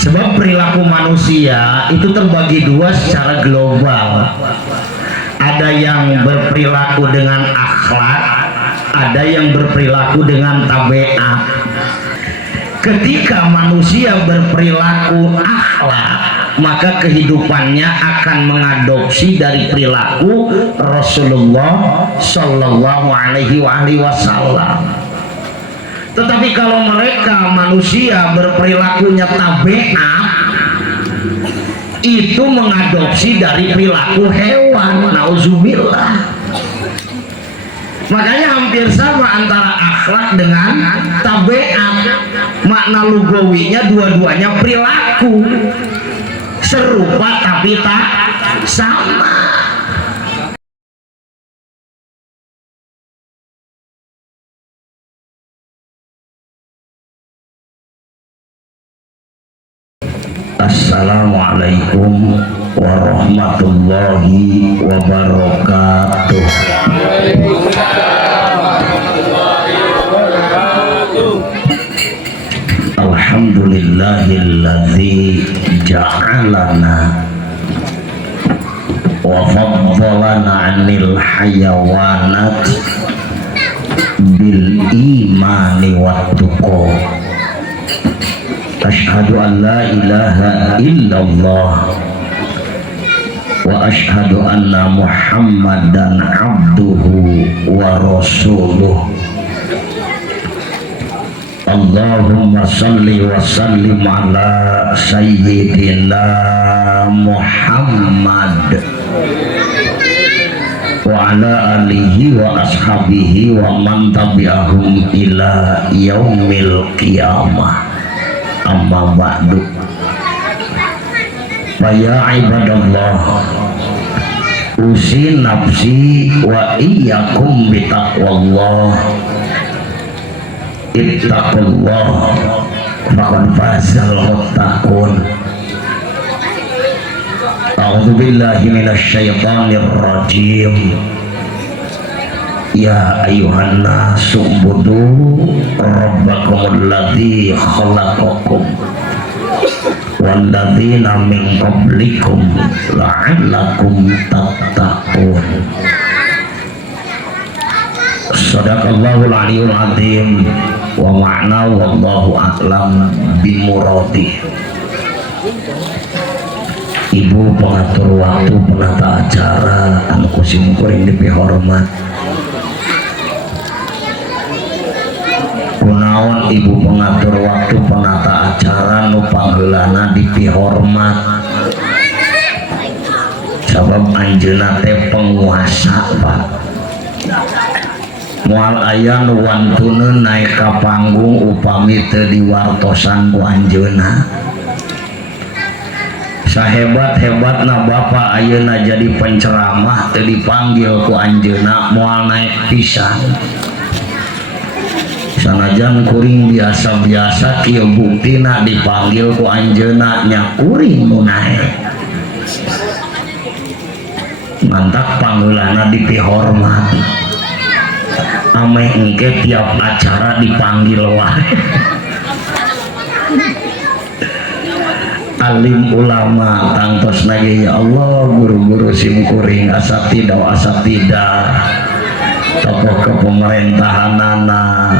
Sebab perilaku manusia itu terbagi dua secara global. Ada yang berperilaku dengan akhlak, ada yang berperilaku dengan tabiat. Ketika manusia berperilaku akhlak, maka kehidupannya akan mengadopsi dari perilaku Rasulullah Shallallahu Alaihi Wasallam. Tetapi kalau mereka manusia berperilakunya tabiat, itu mengadopsi dari perilaku hewan. Nauzubillah. Makanya hampir sama antara akhlak dengan tabiat. Makna lugawinya dua-duanya perilaku, serupa tapi tak sama. Assalamualaikum warahmatullahi wabarakatuh. Alhamdulillahilladzi ja'alana wa faddalana 'anil hayawanat bil imani wat tuqa. Asyhadu an la ilaha illallah wa asyhadu anna Muhammadan abduhu wa rasuluh. Allahumma salli wa sallim ala sayyidina Muhammad wa ala alihi wa ashabihi wa man tabi'ahum ila yaumil qiyamah. Amma ba'du. Ya ibadallah, usi nafsi wa iyyakum bitaqwallah. Ittaqullah faqad fazal muttaqun. A'udzu billahi minasyaitonir rajim. Ya ayuhan nasu ubudu rabbakumul ladzi khalaqakum walladzina min qablikum la'allakum tattaqun. Shadaqallahul aliyyul azim wa ma'na wallahu a'lam bimuradih. Ibu pengatur waktu, penata acara, anu kusim kuring dipihormat. Kunaon ibu pengatur waktu, penata acara, nu panggeulana dipihormat. Sabab anjeunna teh penguasa, Pak. Moal aya nu wantuneun naik ka panggung upami teu diwartosan ku anjeunna. Sahebat-hebatna Bapak ayeuna jadi penceramah teu dipanggil ku anjeunna moal naik pisan. Sanajan kuring biasa-biasa kieu buktina dipanggil ku anjeunna nya kuring nu naek. Mantak panggeulana dipihormat. Ameh engke tiap acara dipanggil wae. Alim ulama tangtos nage ya Allah, guru-guru simkuring asatidah tokoh kepemerintahanana,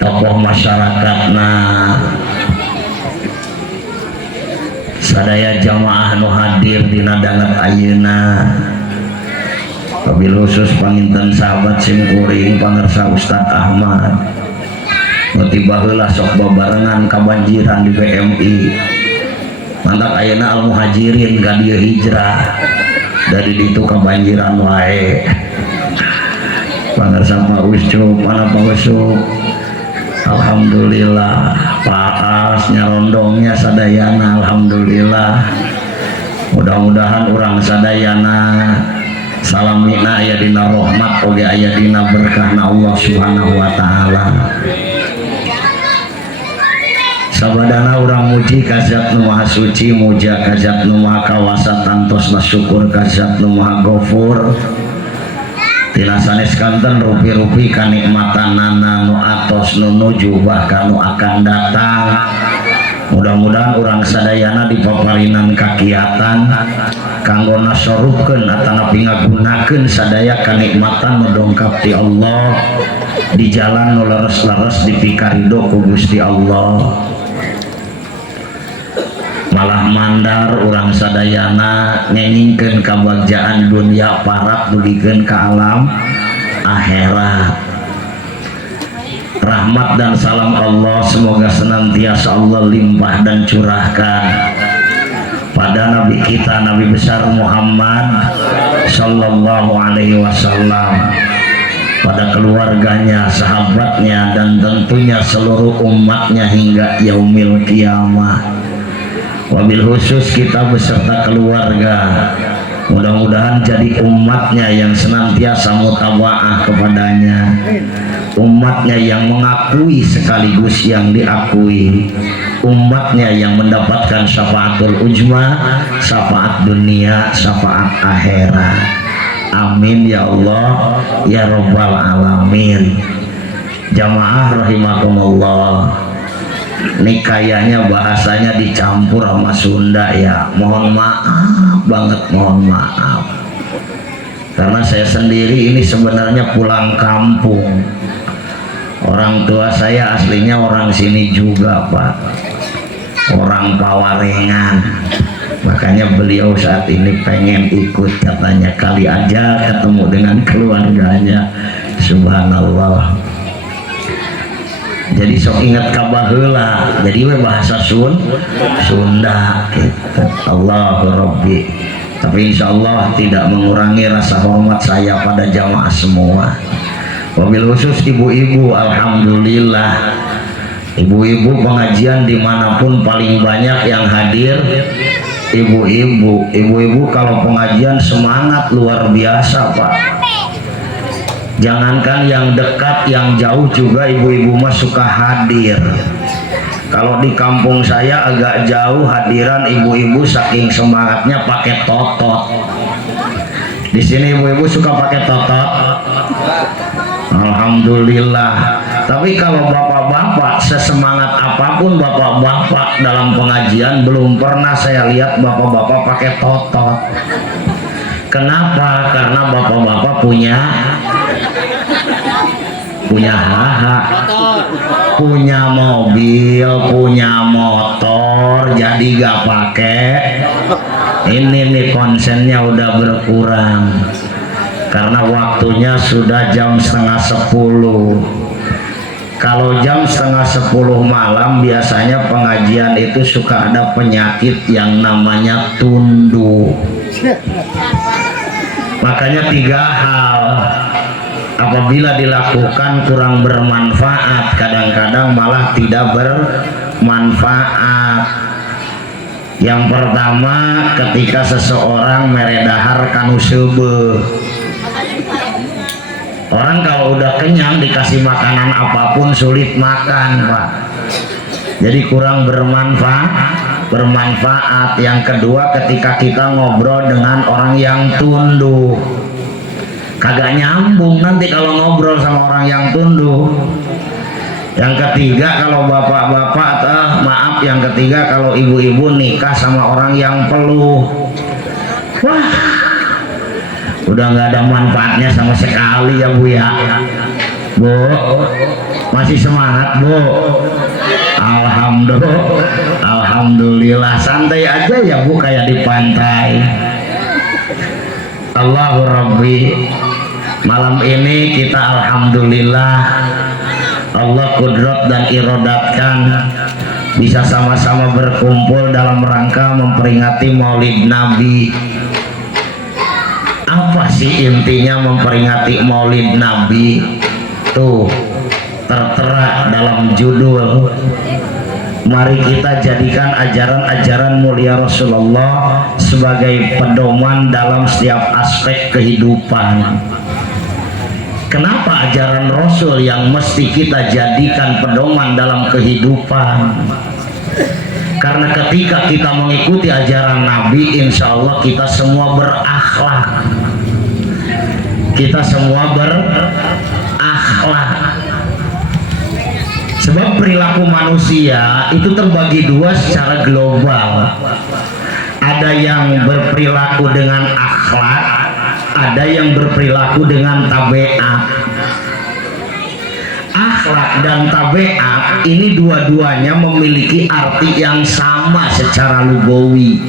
tokoh masyarakatna, sadaya jamaah nu hadir dina dangat ayeuna. Wabil khusus panginten sahabat simkuring pangersa Ustad Ahmad. Tiba heula sok babarengan kabanjiran di PMI. Mantap ayeuna al muhajirin ka dieu hijrah. Dari ditu kabanjiran wae. Pangarsa Pak Uscup, mana Pak Uscup? Alhamdulillah, Pak As nyarondongnya sadayana alhamdulillah. Mudah-mudahan urang sadayana salamina aya dina rahmat oge aya dina berkahna Allah Subhanahu wa taala. Sabadana urang muji ka Zat nu Maha Suci, muja ka Zat nu Maha Kawasa, tantosna syukur ka Zat nu Maha Ghafur. Tina sanes kanten rupi-rupi kanikmatanana nu atos nu nuju bahkan nu akan datang. Mudah-mudahan orang sadayana di paparinan kakiatan kanggo nasorupkeun atanapi ngagunakeun sadaya kanikmatan mendongkap ti Allah di jalan nu leres-leres dipikarido ku Gusti Allah. Malah mandar orang sadayana ngengingkeun kabagjaan dunia parat dulikeun ka alam akhirat. Rahmat dan salam Allah semoga senantiasa Allah limpah dan curahkan pada Nabi kita, Nabi besar Muhammad Sallallahu Alaihi Wasallam, pada keluarganya, sahabatnya, dan tentunya seluruh umatnya hingga yaumil kiamah. Wabil khusus kita beserta keluarga mudah-mudahan jadi umatnya yang senantiasa mutabaah kepadanya, umatnya yang mengakui sekaligus yang diakui, umatnya yang mendapatkan syafaatul ujma, syafaat dunia, syafaat akhirat. Amin ya Allah ya rabbal alamin. Jamaah rahimakumullah, ini kayaknya bahasanya dicampur sama Sunda ya, mohon maaf banget, mohon maaf, karena saya sendiri ini sebenarnya pulang kampung. Orang tua saya aslinya orang sini juga Pak, orang Pawarengan, makanya beliau saat ini pengen ikut, katanya kali aja ketemu dengan keluarganya. Subhanallah. Jadi sok ingat kabaheula, jadi we bahasa Sunda gitu. Allahu Rabbi. Tapi insya Allah tidak mengurangi rasa hormat saya pada jamaah semua. Wabil khusus ibu-ibu, alhamdulillah ibu-ibu pengajian dimanapun paling banyak yang hadir ibu-ibu. Ibu-ibu kalau pengajian semangat luar biasa Pak. Jangankan yang dekat, yang jauh juga ibu-ibu mah suka hadir. Kalau di kampung saya agak jauh hadiran ibu-ibu saking semangatnya pakai totot. Di sini ibu-ibu suka pakai totot. Alhamdulillah. Tapi kalau bapak-bapak sesemangat apapun bapak-bapak dalam pengajian belum pernah saya lihat bapak-bapak pakai totot. Kenapa? Karena bapak-bapak punya hak, punya mobil, punya motor, jadi gak pakai. Ini nih konsennya udah berkurang karena waktunya sudah jam 9:30. Kalau jam 9:30 malam biasanya pengajian itu suka ada penyakit yang namanya tundu. Makanya 3 hal apabila dilakukan kurang bermanfaat, kadang-kadang malah tidak bermanfaat. Yang pertama, ketika seseorang meredahar kanu seubeuh. Orang kalau udah kenyang dikasih makanan apapun sulit makan Pak, jadi kurang bermanfaat. Yang kedua, ketika kita ngobrol dengan orang yang tunduk, kagak nyambung nanti kalau ngobrol sama orang yang tunduk. Yang ketiga, kalau bapak-bapak maaf, yang ketiga kalau ibu-ibu nikah sama orang yang peluh, wah udah nggak ada manfaatnya sama sekali ya Bu ya. Bu masih semangat Bu? Alhamdulillah, santai aja ya Bu, kayak di pantai. Allahu Rabbi, malam ini kita alhamdulillah Allah kudrat dan irodatkan bisa sama-sama berkumpul dalam rangka memperingati Maulid Nabi. Apa sih intinya memperingati Maulid Nabi? Tuh tertera dalam judul. Mari kita jadikan ajaran-ajaran mulia Rasulullah sebagai pedoman dalam setiap aspek kehidupan. Kenapa ajaran Rasul yang mesti kita jadikan pedoman dalam kehidupan? Karena ketika kita mengikuti ajaran Nabi, insya Allah kita semua berakhlak. Kita semua berakhlak. Sebab perilaku manusia itu terbagi dua secara global. Ada yang berperilaku dengan akhlak, ada yang berperilaku dengan tabiat. Akhlak dan tabiat ini dua-duanya memiliki arti yang sama secara lugawi.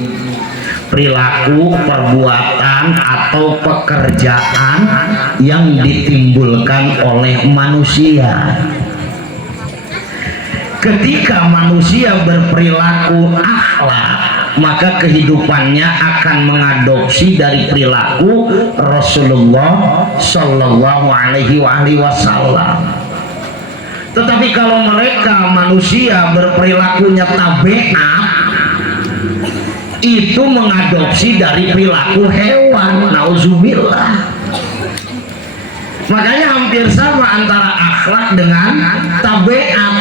Perilaku, perbuatan atau pekerjaan yang ditimbulkan oleh manusia. Ketika manusia berperilaku akhlak, maka kehidupannya akan mengadopsi dari perilaku Rasulullah Shallallahu Alaihi Wasallam. Tetapi kalau mereka manusia berperilakunya tabiat, itu mengadopsi dari perilaku hewan. Nauzubillah. Makanya hampir sama antara akhlak dengan tabiat.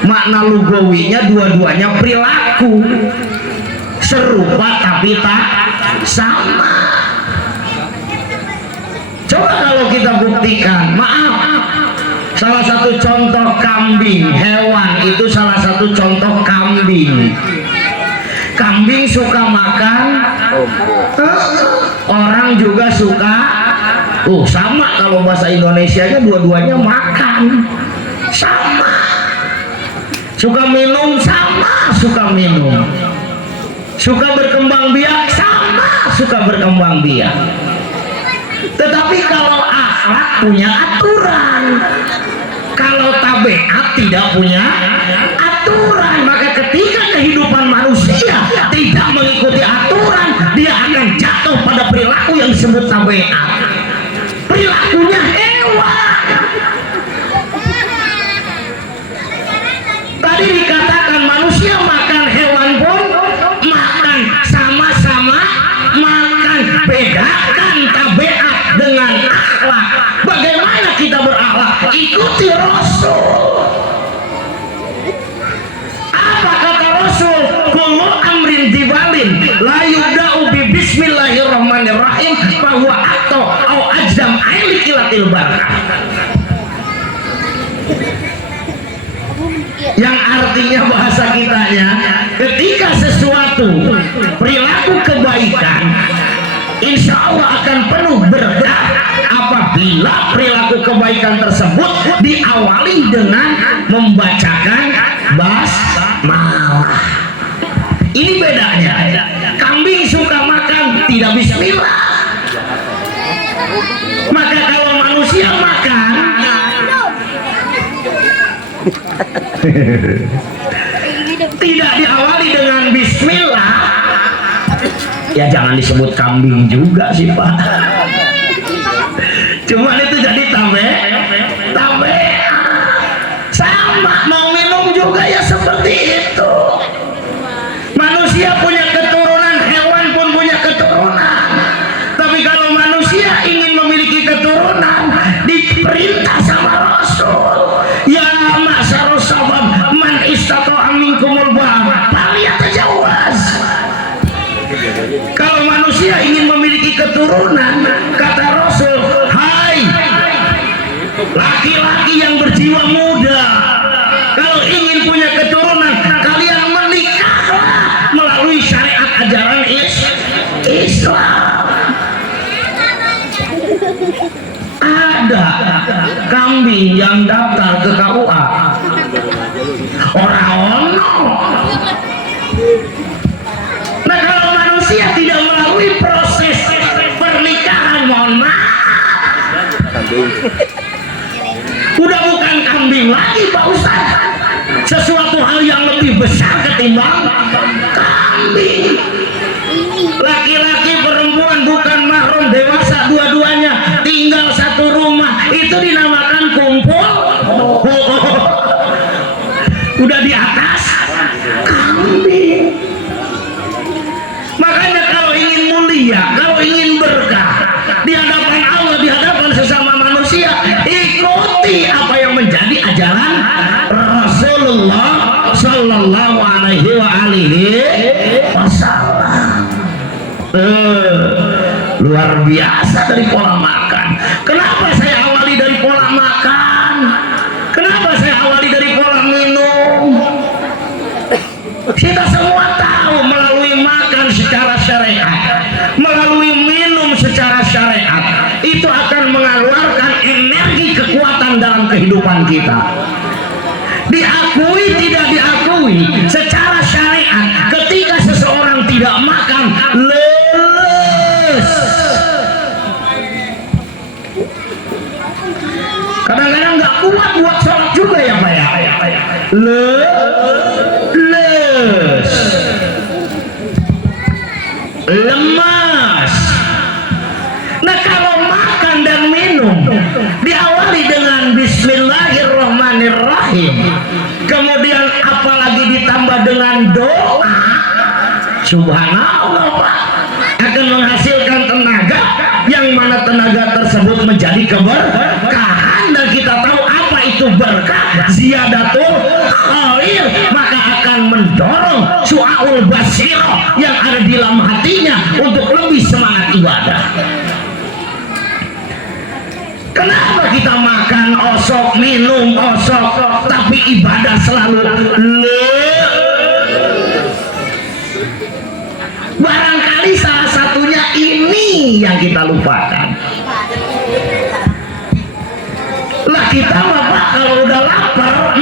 Makna lugawinya dua-duanya perilaku, serupa tapi tak sama. Coba kalau kita buktikan, maaf, salah satu contoh kambing, hewan itu salah satu contoh kambing. Kambing suka makan, orang juga suka. Sama kalau bahasa Indonesianya dua-duanya makan, sama. Suka minum, sama suka minum. Suka berkembang biak, sama suka berkembang biak. Tetapi kalau akhlak punya aturan, kalau tabiat tidak punya aturan, maka ketika kehidupan manusia tidak mengikuti aturan, dia akan jatuh pada perilaku yang disebut tabiat. Perilakunya hewan. Tadi dikatakan manusia makan, hewan pun makan, sama-sama makan. Bedakan tabiat dengan akhlak. Bagaimana kita berakhlak? Ikuti Rasul. Apa kata Rasul? Kullu amrin dibalin la yubda'u bi bismillahirrahmanirrahim bahwa atau au ajdam aili kilatil barakah. Yang artinya bahasa kitanya, ketika sesuatu perilaku kebaikan, insya Allah akan penuh berkah apabila perilaku kebaikan tersebut diawali dengan membacakan basmalah. Ini bedanya. Kambing suka makan tidak bismillah, maka kalau manusia makan tidak diawali dengan bismillah, ya jangan disebut kambing juga sih Pak. Cuman itu jadi tabe sama. Mau minum juga ya seperti itu. Manusia punya keturunan, hewan pun punya keturunan. Tapi kalau manusia ingin memiliki keturunan, diperintah sama Rasul, ya ma'syarus sabab man istata'a minkumul ba'a falyatajawwaz. Kalau manusia ingin memiliki keturunan, kata Rasul, hai laki-laki yang berjiwa muda, kalau ingin punya keturunan, kalian menikahlah melalui syariat ajaran Islam. Ada kambing yang daftar ke KUA, orang-ono. Nah kalau manusia tidak melalui proses pernikahan, mohon maaf, udah bukan kambing lagi Pak Ustaz. Sesuatu hal yang lebih besar ketimbang kambing. Laki-laki perempuan bukan mahram, dewasa dua-duanya, tinggal satu rumah, itu dinamakan kumpul. Udah di atas kambing. Makanya kalau ingin mulia, kalau ingin berkah di hadapan Allah, di hadapan sesama manusia, ikuti apa yang menjadi ajaran Rasulullah Sallallahu Alaihi Wasallam. Luar biasa dari pola makan. Kenapa saya awali dari pola makan? Kenapa saya awali dari pola syariat, melalui minum secara syariat, itu akan mengeluarkan energi kekuatan dalam kehidupan kita. Diakui tidak diakui secara syariat, ketika seseorang tidak makan leles. Kadang-kadang nggak kuat buat sholat juga ya Pak ya. Leles, lemas. Nah kalau makan dan minum diawali dengan Bismillahirrahmanirrahim, kemudian apalagi ditambah dengan doa, subhanallah Pak, akan menghasilkan tenaga, yang mana tenaga tersebut menjadi keberkahan. Dan kita tahu apa itu berkah, ziyadatul khair, maka akan mendorong su'aul basirah yang ada di dalam hatinya untuk lebih semangat ibadah. Kenapa kita makan osok, minum osok, tapi ibadah selalu barangkali salah satunya ini yang kita lupakan. Lah kita Bapak kalau udah lapar,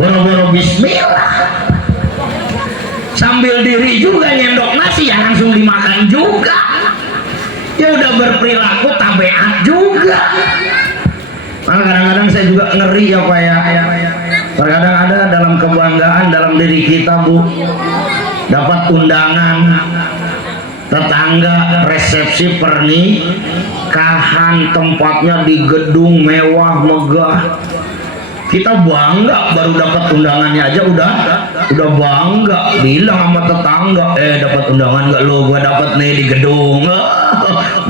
boro-boro bismillah, sambil diri juga nyendok nasi ya langsung dimakan juga. Ya udah berperilaku tabiat juga. Maka kadang-kadang saya juga ngeri ya Pak ya. Terkadang ada dalam kebanggaan dalam diri kita Bu, dapat undangan tetangga resepsi pernikahan, tempatnya di gedung mewah megah. Kita bangga, baru dapat undangannya aja udah bangga, bilang sama tetangga, dapat undangan gak lo? Gua dapat nih di gedung.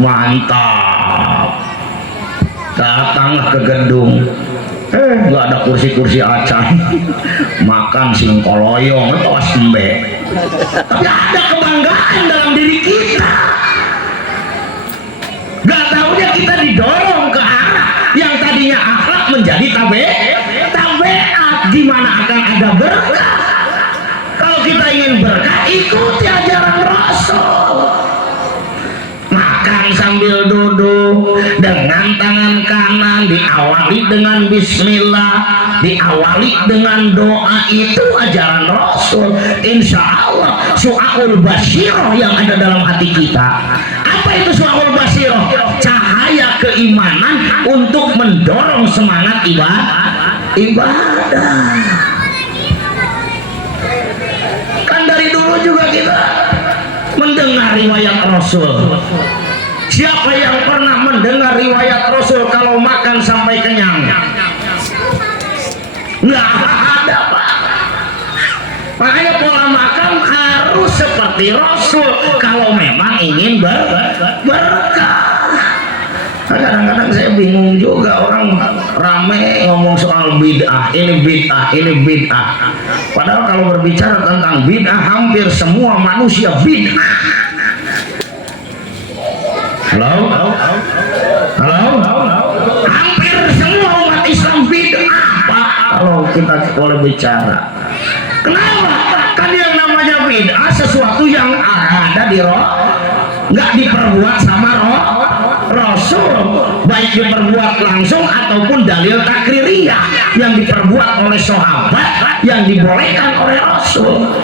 Mantap. Datanglah ke gedung, nggak ada kursi-kursi acan, makan singkoloyong atau asembe. Tapi ada kebanggaan dalam diri kita. Gak taunya kita didorong ke arah yang tadinya akhlak menjadi tabiat. Gimana akan ada berkah? Kalau kita ingin berkah, ikuti ajaran Rasul. Makan sambil duduk dengan tangan kanan, diawali dengan bismillah, diawali dengan doa, itu ajaran Rasul. Insya Allah su'aul basirah yang ada dalam hati kita. Apa itu su'aul basirah? Cahaya keimanan untuk mendorong semangat ibadah. Kan dari dulu juga kita mendengar riwayat Rasul. Siapa yang pernah mendengar riwayat Rasul kalau makan sampai kenyang? Nggak ada Pak. Makanya pola makan harus seperti Rasul kalau memang ingin berkah. Kadang-kadang saya bingung juga, orang rame ngomong soal bid'ah, ini bid'ah, ini bid'ah. Padahal kalau berbicara tentang bid'ah, hampir semua manusia bid'ah. Halo? Hampir semua umat Islam bid'ah Pak, kalau kita boleh bicara. Kenapa? Kan yang namanya bid'ah sesuatu yang ada di roh, nggak diperbuat sama Rasul, baik diperbuat langsung ataupun dalil takririyah yang diperbuat oleh sahabat yang dibolehkan oleh Rasul.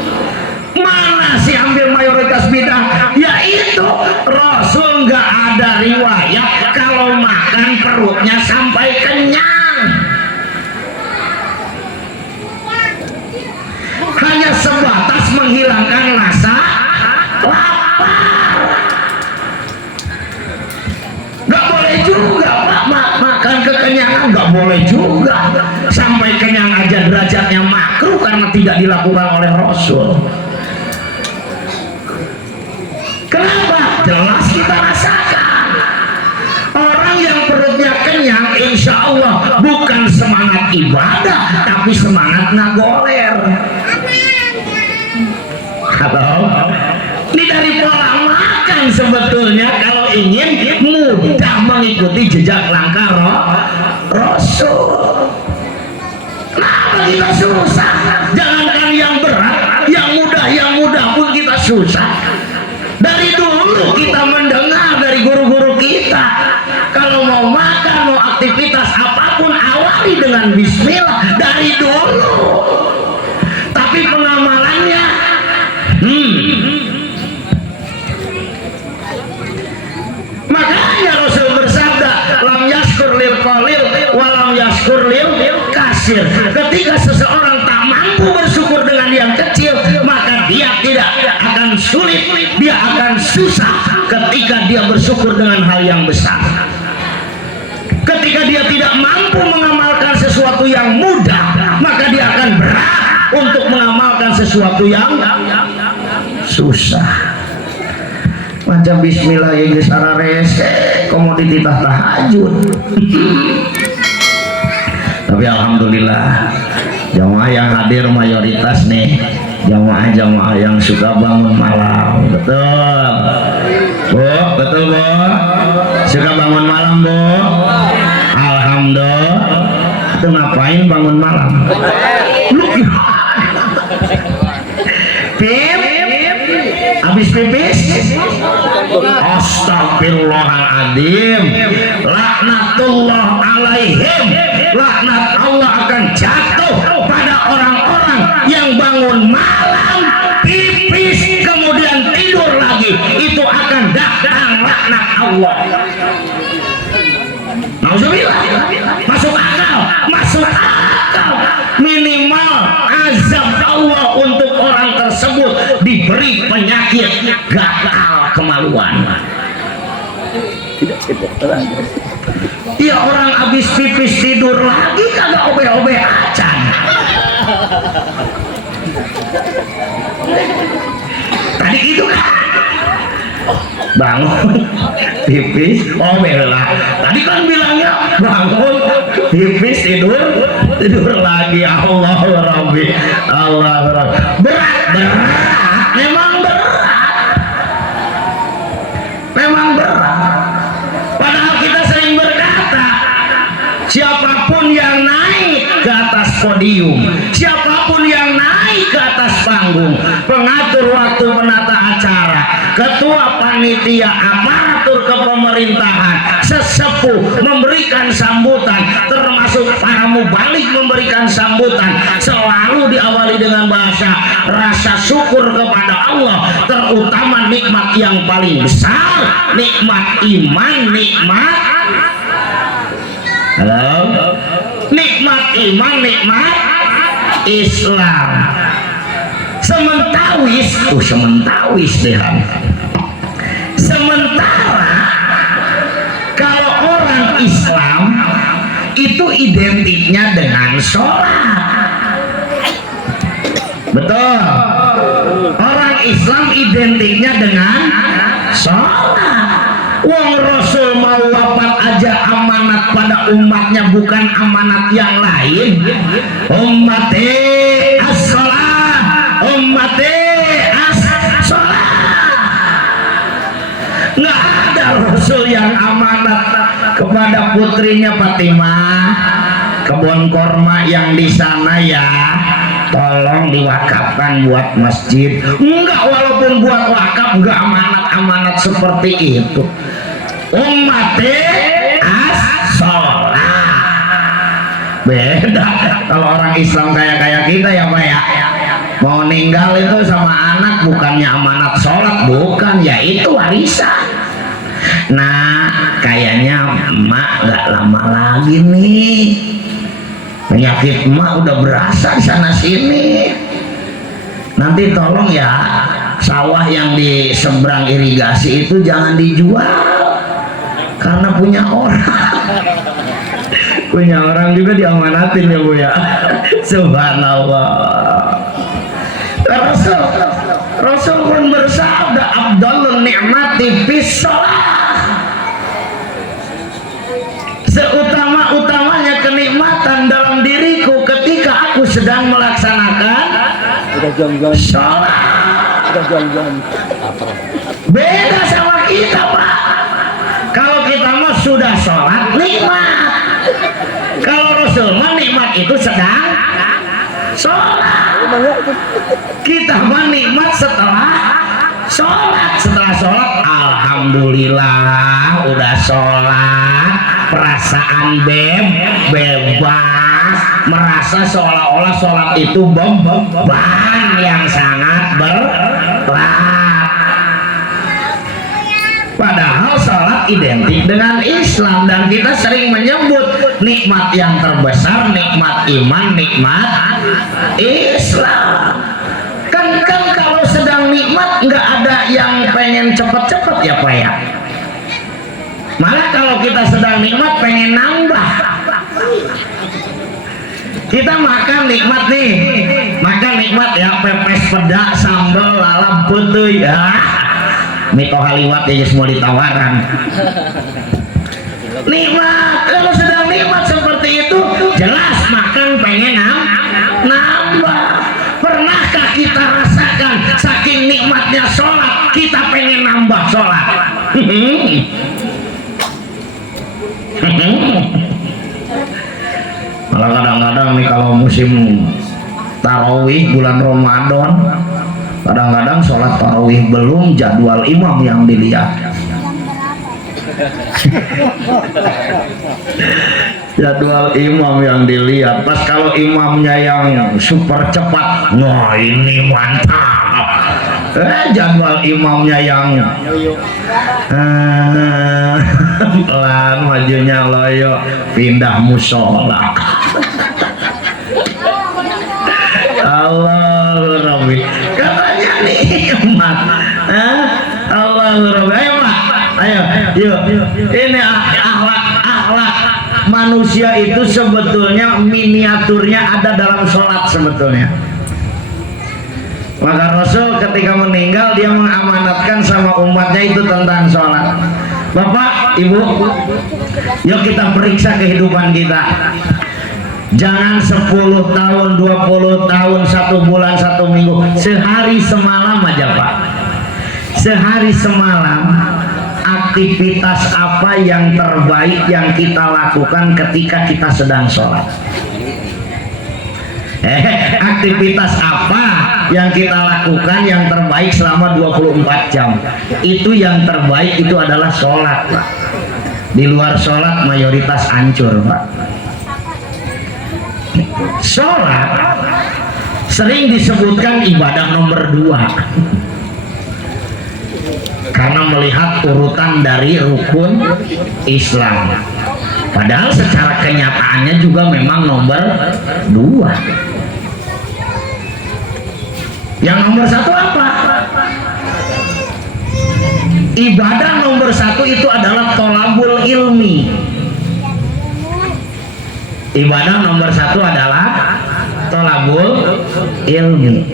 Mana sih hampir mayoritas bid'ah? Yaitu Rasul nggak ada riwayat kalau makan perutnya sampai kenyang. Hanya sebatas menghilangkan rasa lapar. Nggak boleh juga Pak, makan kekenyangan nggak boleh juga. Sampai kenyang aja derajatnya makruh karena tidak dilakukan oleh Rasul. Kenapa? Jelas kita rasakan. Orang yang perutnya kenyang insya Allah bukan semangat ibadah, tapi semangat nagoler. Halo? Ini dari pola makan sebetulnya kalau ingin mudah mengikuti jejak langkah Rasul. Kenapa kita susah? Jangankan yang berat, yang mudah pun kita susah. Dari dulu kita mendengar dari guru-guru kita, kalau mau makan, mau aktivitas apapun awali dengan bismillah dari dulu. Tapi pengamalannya makanya Rasul bersabda, lam yaskur lil qalil walam yaskur lil kasir. Ketika seseorang tak mampu bersyukur dengan yang kecil, maka dia tidak akan sulit, dia akan susah ketika dia bersyukur dengan hal yang besar. Ketika dia tidak mampu mengamalkan sesuatu yang mudah, maka dia akan berat untuk mengamalkan sesuatu yang susah. Macam bismillah ya geus ararese komoditi tahajud. Tapi alhamdulillah jamaah yang hadir mayoritas nih jamaah-jamaah yang suka bangun malam. Betul Bu, betul Bu, suka bangun malam Bu. Alhamdulillah. Itu ngapain bangun malam? Pip, habis pipis? Astagfirullahaladzim, laknatullah alaihim, laknat Allah akan jatuh pada orang-orang yang bangun malam pipis kemudian tidur lagi, itu akan datang laknat Allah. Nauzubillah, masuk akal, masuk akal. Minimal azab Allah untuk orang tersebut diberi penyakit gatal kemaluan. Ya orang habis pipis tidur lagi kagak obe-obe acan. Tadi itu kan bangun pipis obe lah. Tadi kan bilangnya bangun pipis tidur lagi. Allah Rabbi, Allah Rabbi. Berat, memang berat. Padahal kita sering berkata, siapapun yang naik ke atas podium, siapapun yang naik ke atas panggung, pengatur waktu, penata acara, ketua panitia, aparatur kepemerintahan, sesepuh memberikan sambutan, termasuk para mubalik memberikan sambutan, selalu diawali dengan bahasa rasa syukur kepada Allah, terutama nikmat yang paling besar, nikmat iman, nikmat nikmat iman, nikmat Islam. Sementara kalau orang Islam itu identiknya dengan sholat. Betul. Orang Islam identiknya dengan sholat. Wong Rasul mau wafat aja amanat pada umatnya, bukan amanat yang lain. Ummati as-sholat, ummati as-sholat. Nggak ada Rasul yang amanat kepada putrinya Fatimah, kebun korma yang di sana ya tolong diwakafkan buat masjid. Enggak, walaupun buat wakaf enggak amanat seperti itu. Ummati as-sholat. Beda kalau orang Islam kayak kita ya Pak ya, mau ninggal itu sama anak bukannya amanat sholat, bukan, ya itu warisan. Nah kayaknya emak gak lama lagi nih penyakit emak udah berasa di sana sini. Nanti tolong ya sawah yang di seberang irigasi itu jangan dijual karena punya orang juga diamanatin ya Bu ya. Subhanallah. Rasul pun bersabda, Abdul ni'mati fis shalah, seutama-utamanya kenikmatan dalam diriku ketika aku sedang melaksanakan sholat. Beda sama kita Pak. Kalau kita mah sudah sholat nikmat, kalau Rasul mah nikmat itu sedang sholat. Kita mah nikmat setelah sholat. Setelah sholat, alhamdulillah udah sholat, perasaan bebas, merasa seolah-olah sholat itu beban yang sangat berat. Padahal sholat identik dengan Islam, dan kita sering menyebut nikmat yang terbesar, nikmat iman, nikmat Islam. Kan kalau sedang nikmat nggak ada yang pengen cepet-cepet ya Pak ya. Malah kalau kita sedang nikmat pengen nambah. Kita makan nikmat nih, makan nikmat ya, pepes pedak, sambal, lalap, putuy ya. Mito haliwat ya semua ditawaran. Nikmat, kalau sedang nikmat seperti itu jelas makan pengen nambah. Pernahkah kita rasakan saking nikmatnya sholat kita pengen nambah sholat? Malah kadang-kadang nih kalau musim tarawih bulan Ramadan, kadang-kadang sholat tarawih belum, jadwal imam yang dilihat. Jadwal imam yang dilihat. Pas kalau imamnya yang super cepat, nah ini mantap. Jadwal imamnya yang pelan, majunya loyo, pindah musola. Allah Rabbi, katanya nikmat. Allah Rabbi, ayo Pak, ayo, yuk. Ini akhlak manusia itu sebetulnya miniaturnya ada dalam sholat sebetulnya. Maka Rasul ketika meninggal dia mengamanatkan sama umatnya itu tentang sholat. Bapak, Ibu, yuk kita periksa kehidupan kita. Jangan 10 tahun, 20 tahun, 1 bulan, 1 minggu, sehari semalam aja Pak. Sehari semalam aktivitas apa yang terbaik yang kita lakukan ketika kita sedang sholat? Aktivitas apa yang kita lakukan yang terbaik selama 24 jam? Itu yang terbaik itu adalah sholat Pak. Di luar sholat mayoritas hancur Pak. Sholat sering disebutkan ibadah nomor 2 karena melihat urutan dari rukun Islam, padahal secara kenyataannya juga memang nomor 2. Yang nomor 1 apa? Ibadah nomor 1 itu adalah tholabul ilmi. Ibadah nomor 1 adalah tholabul ilmi.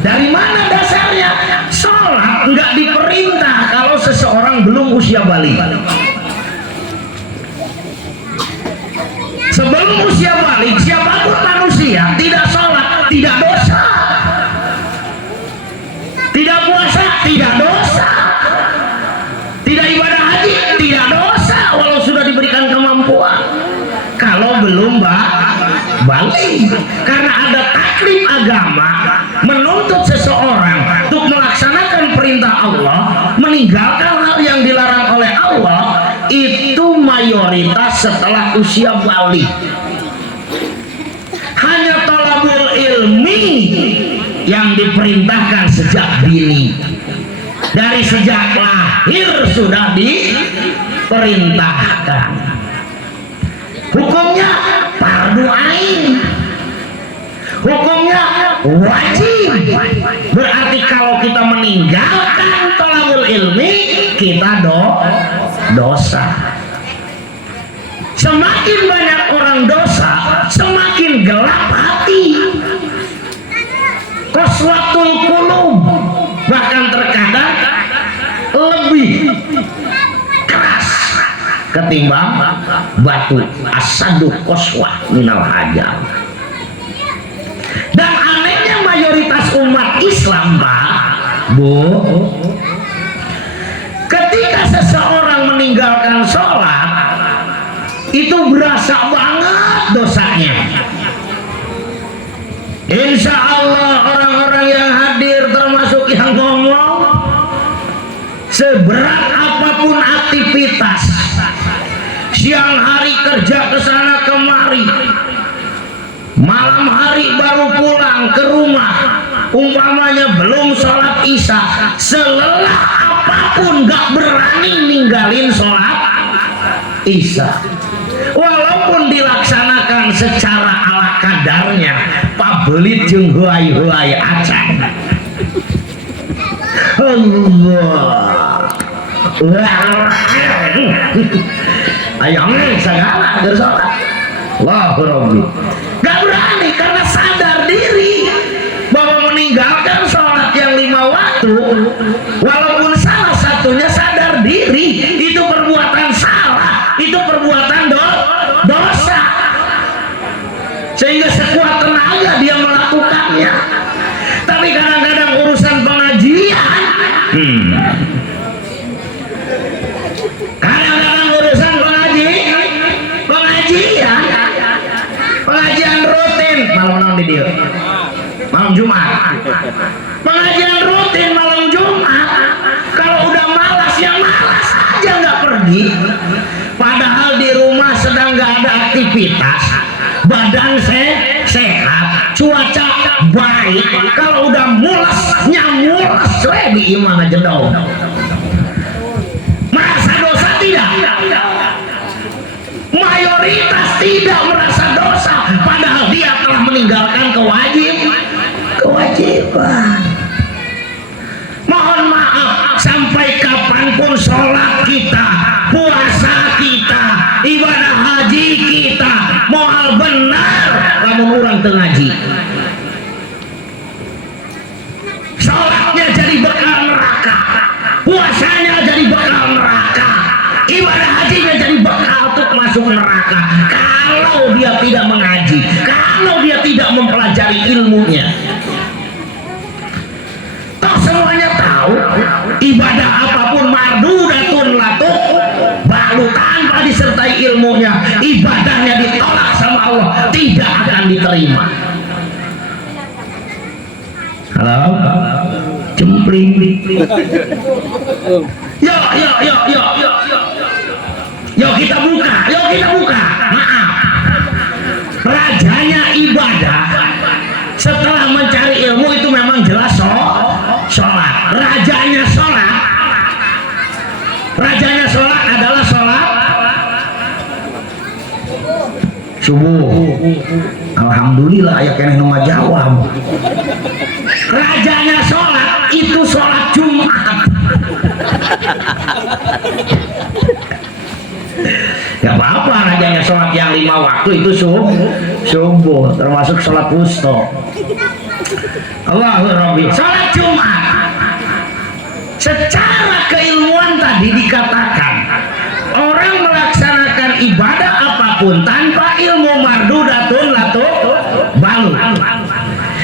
Dari mana dasarnya? Sholat nggak diperintah kalau seseorang belum usia balik. Sebelum usia balik, siapapun manusia tidak sholat tidak dosa, tidak puasa tidak dosa, tidak ibadah haji tidak dosa walau sudah diberikan kemampuan. Kalau belum balik, karena ada taklif agama menuntut seseorang untuk melaksanakan perintah Allah, meninggalkan hal yang dilarang oleh Allah, itu mayoritas setelah usia balik. Hanya tholabul ilmi yang diperintahkan sejak dini, dari sejak lahir sudah diperintahkan. Hukumnya fardu ain, hukumnya wajib. Berarti kalau kita meninggalkan tholabul ilmi, kita dosa. Semakin banyak orang dosa, semakin gelap hati, qaswatul qulub, bahkan terkadang lebih keras ketimbang batu, asadu qaswah minal hajar. Dan anehnya mayoritas umat Islam Pak, Bu, ketika seseorang meninggalkan sholat itu berasa banget dosanya. Insya Allah orang-orang yang hadir termasuk yang ngomong aktivitas, siang hari kerja ke sana kemari, malam hari baru pulang ke rumah, umpamanya belum sholat isya, selelah apapun gak berani ninggalin sholat isya, walaupun dilaksanakan secara ala kadarnya, pabelit jeung huai-huai acan. Allah ayamnya segala bersolat Allahu Rabbi, gak berani karena sadar diri bahwa meninggalkan sholat yang 5 waktu walaupun salah satunya sadar diri itu perbuatan salah, itu perbuatan dosa, sehingga sekuat tenaga dia melakukannya. Tapi kadang-kadang urusan pengajian, kadang-kadang urusan pengajian rutin malam di dia, malam Jumat, pengajian rutin malam Jumat. Kalau udah malas ya malas aja nggak pergi, padahal di rumah sedang nggak ada aktivitas, badan sehat, cuaca baik. Kalau udah mulasnya mulas di imam aja dong. Merasa dosa tidak? Mayoritas tidak merasa dosa, padahal dia telah meninggalkan kewajiban. Mohon maaf, sampai kapanpun sholat kita, puasa kita, ibadah haji kita moal benar lamun urang teu ngaji. Sholatnya jadi bekal neraka, puasanya jadi bekal neraka, ibadah hajinya jadi bekal untuk masuk neraka. Kalau dia tidak mengaji, kalau dia tidak mempelajari ilmunya. Toh semuanya tahu ibadah apapun mardudatun latuk balu, tanpa disertai ilmunya ibadahnya ditolak sama Allah, tidak akan diterima. Halo, cempling. Yuk kita buka. Maaf, rajanya ibadah setelah mencari ilmu itu memang jelas sholat. Rajanya sholat adalah sholat subuh. Alhamdulillah aya keneh nu ngajawab. Rajanya sholat itu sholat Jumat. Gak apa-apa, rajanya sholat yang 5 waktu itu subuh, termasuk sholat wusta. Allahu Rabbi. Sholat Jumat secara keilmuan tadi dikatakan orang melaksanakan ibadah apapun tanpa ilmu mardudatun latuk balu.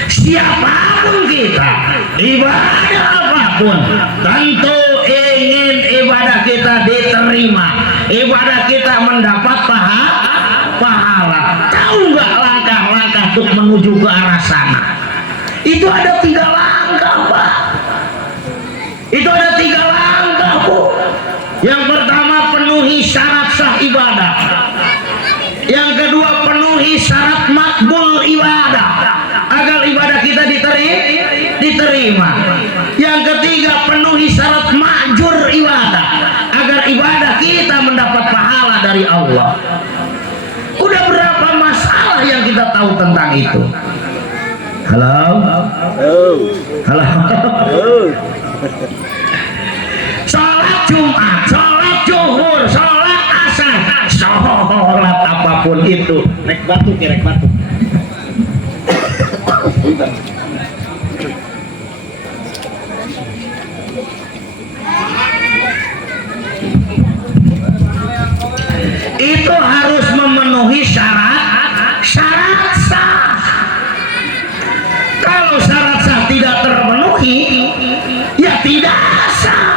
Siapapun kita, ibadah apapun, tentu ingin ibadah kita diterima, ibadah kita mendapat pahala. Tahu nggak langkah-langkah untuk menuju ke arah sana? Itu ada 3 langkah, Pak. Itu ada 3 langkah, Bu. Yang pertama, penuhi syarat sah ibadah. Yang kedua, penuhi syarat makbul ibadah agar ibadah kita diterima. Yang ketiga, penuhi syarat ma'jur ibadah agar ibadah kita mendapat pahala dari Allah. Udah berapa masalah yang kita tahu tentang itu? Halo? Sholat Jumat, sholat zuhur, sholat asar, sholat apapun itu. Rek batu. Itu harus memenuhi syarat sah. Kalau syarat sah tidak terpenuhi, ya tidak sah.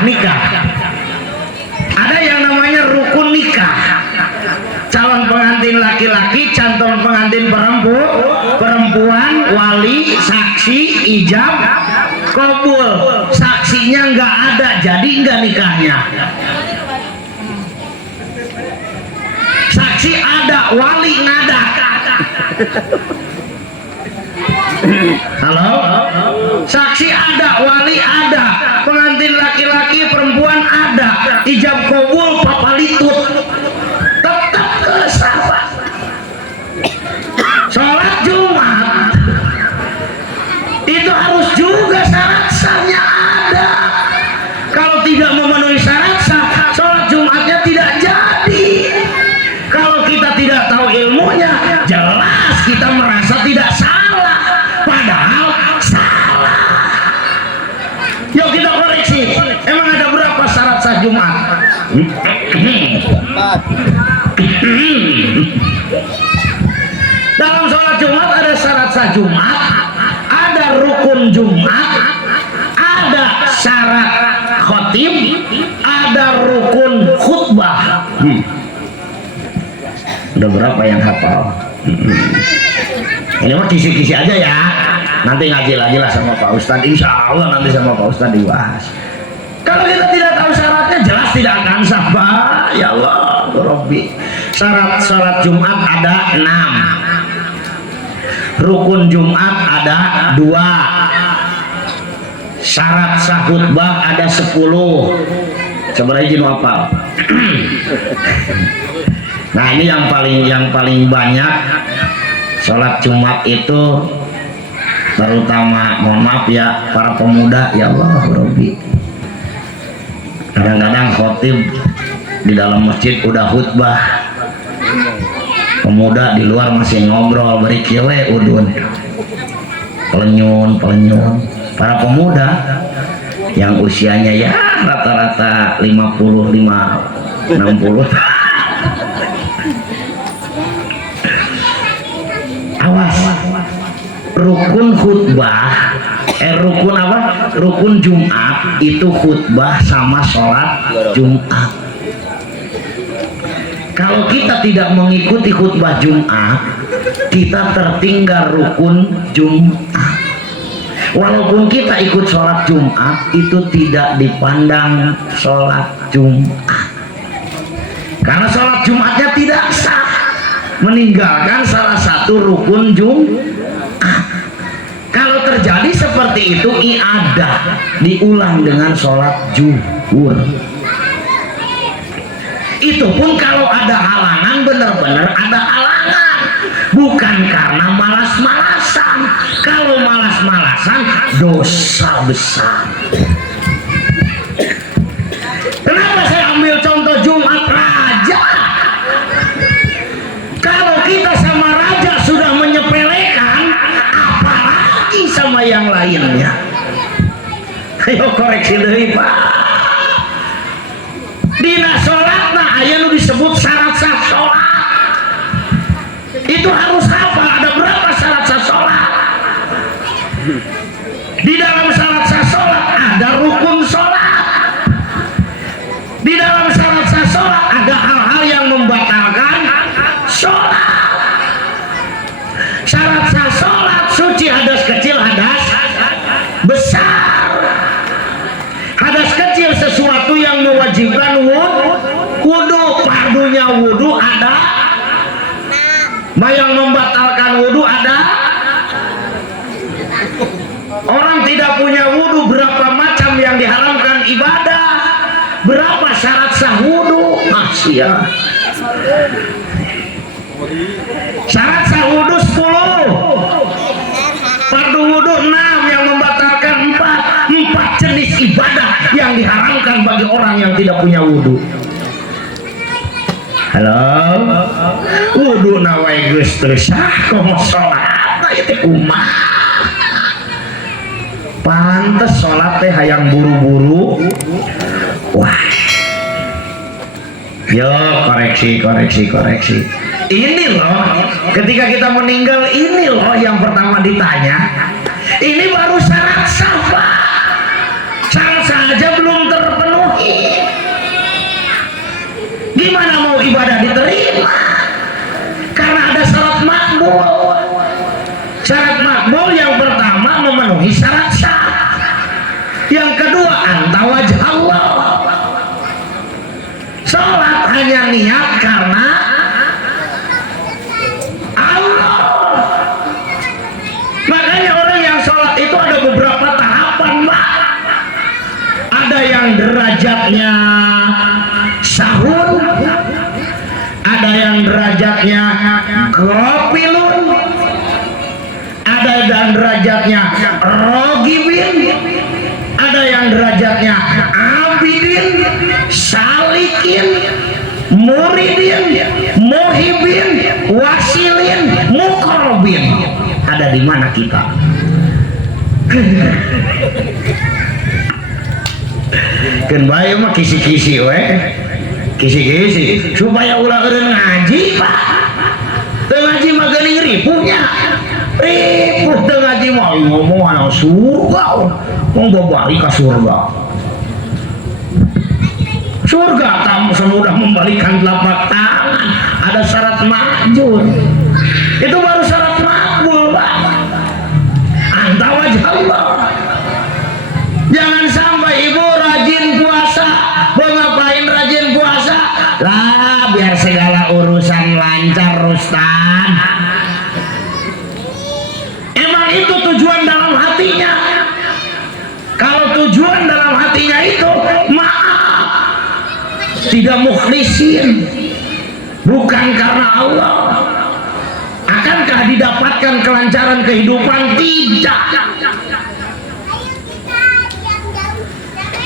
Nikah. Ada yang namanya rukun nikah. Calon pengantin laki-laki, calon pengantin perempuan wali, saksi, ijab, kabul. Saksinya nggak ada, jadi nggak nikahnya. Saksi ada, wali nggak ada. Halo? Saksi ada, wali ada, pengantin laki-laki perempuan ada, ijab kabul papalitut, tetap ke sahabat. Sholat Jumat itu harus juga syarat-syaratnya ada. Kalau tidak memenuhi syarat sah, sholat Jumatnya tidak jadi. Kalau kita tidak tahu ilmunya, jelas kita merasa tidak salah, padahal salah. Yuk kita koreksi. Emang ada berapa syarat sah Jumat? Dalam sholat Jumat ada syarat sah Jumat, ada rukun Jumat, ada syarat khotib, ada rukun khutbah. Udah berapa yang hafal? Ini mah kisi-kisi aja ya. Nanti ngaji lagi lah sama Pak Ustadz. Insya Allah nanti sama Pak Ustadz dibahas. Kalau kita tidak tahu syaratnya, jelas tidak akan sah. Ya Allah, Robbi. Syarat sholat Jumat ada 6. Rukun Jumat ada 2. Syarat sah khutbah ada 10. Sebenarnya jinu apal. Nah ini yang paling banyak sholat Jumat itu, terutama mohon maaf ya para pemuda, ya Allah Robbi. Kadang-kadang khotib di dalam masjid udah khutbah, pemuda di luar masih ngobrol beri kiwe udun, pelenyun. Para pemuda yang usianya ya rata-rata 55, 60. Awas, rukun khutbah, rukun apa? Rukun Jumat itu khutbah sama sholat Jumat. Kalau kita tidak mengikuti khutbah Jumat, kita tertinggal rukun Jumat. Walaupun kita ikut sholat Jumat, itu tidak dipandang sholat Jumat, karena sholat Jumatnya tidak sah, meninggalkan salah satu rukun Jumat. Kalau terjadi seperti itu, i'adah, diulang dengan sholat zuhur. Itu pun kalau ada halangan, benar-benar ada halangan, bukan karena malas-malasan. Kalau malas-malasan, dosa besar. Kenapa saya ambil contoh Jumat Raja? Kalau kita sama raja sudah menyepelekan, apalagi sama yang lainnya. Ayo koreksi deh Pak. Dina sholat, nah ayo nu disebut syarat sah sholat. Itu harus hafal, ada berapa syarat sah sholat. Di dalam syarat sah sholat ada rukun sholat. Di dalam syarat sah sholat ada hal-hal yang membatalkan sholat. Syarat sah sholat, suci hadas kecil, hadas besar. Hadas kecil sesuatu yang mewajibkan wudhu, fardunya wudhu ada, yang membatalkan wudhu ada. Orang tidak punya wudhu, berapa macam yang diharamkan ibadah, berapa syarat sah wudhu, ya. Syarat sah wudhu 10, fardu wudhu 6, yang membatalkan 4 jenis ibadah yang diharamkan bagi orang yang tidak punya wudhu. Halo, wudhu nawai geus teu sah komo salat itu kumaha? Pantes salat teh hayang buru-buru. Wah. Yo, koreksi. Ini loh, ketika kita meninggal, ini loh yang pertama ditanya. Ini baru syarat sah, Pak. Syarat saja belum terpenuhi. Gimana mau ibadah diterima? Karena ada syarat makbul. Syarat makbul memenuhi syarat sah. Yang kedua, anta wajah Allah. Sholat hanya niat karena Allah. Makanya orang yang sholat itu ada beberapa tahapan, Pak. Ada yang derajatnya sahur, ada yang derajatnya gofilun, ada yang derajatnya rogibin, ada yang derajatnya abidin, salikin, muridin, muhibin, wasilin, muqarrabin. Ada di mana kita? Kan bae mah kisi-kisi we. Kisi-kisi supaya ulah eureun ngaji, Pak. Teu ngaji mah geuning ripuhnya. Ripuh teu ngaji mah ngomong ana surga. Mau babari ka surga. Surga tak semudah membalikan telapak tangan. Ada syarat makjur. Itu baru syarat makbul, Pak. Anta wajah Allah. Jangan sampai ibu rajin puasa. Mau ngapain rajin puasa? Lah biar segala urusan lancar, Ustaz. Emang itu tujuan dalam hatinya. Kalau tujuan dalam hatinya itu maaf, tidak mukhlisin, bukan karena Allah, akankah didapatkan kelancaran kehidupan? Tidak.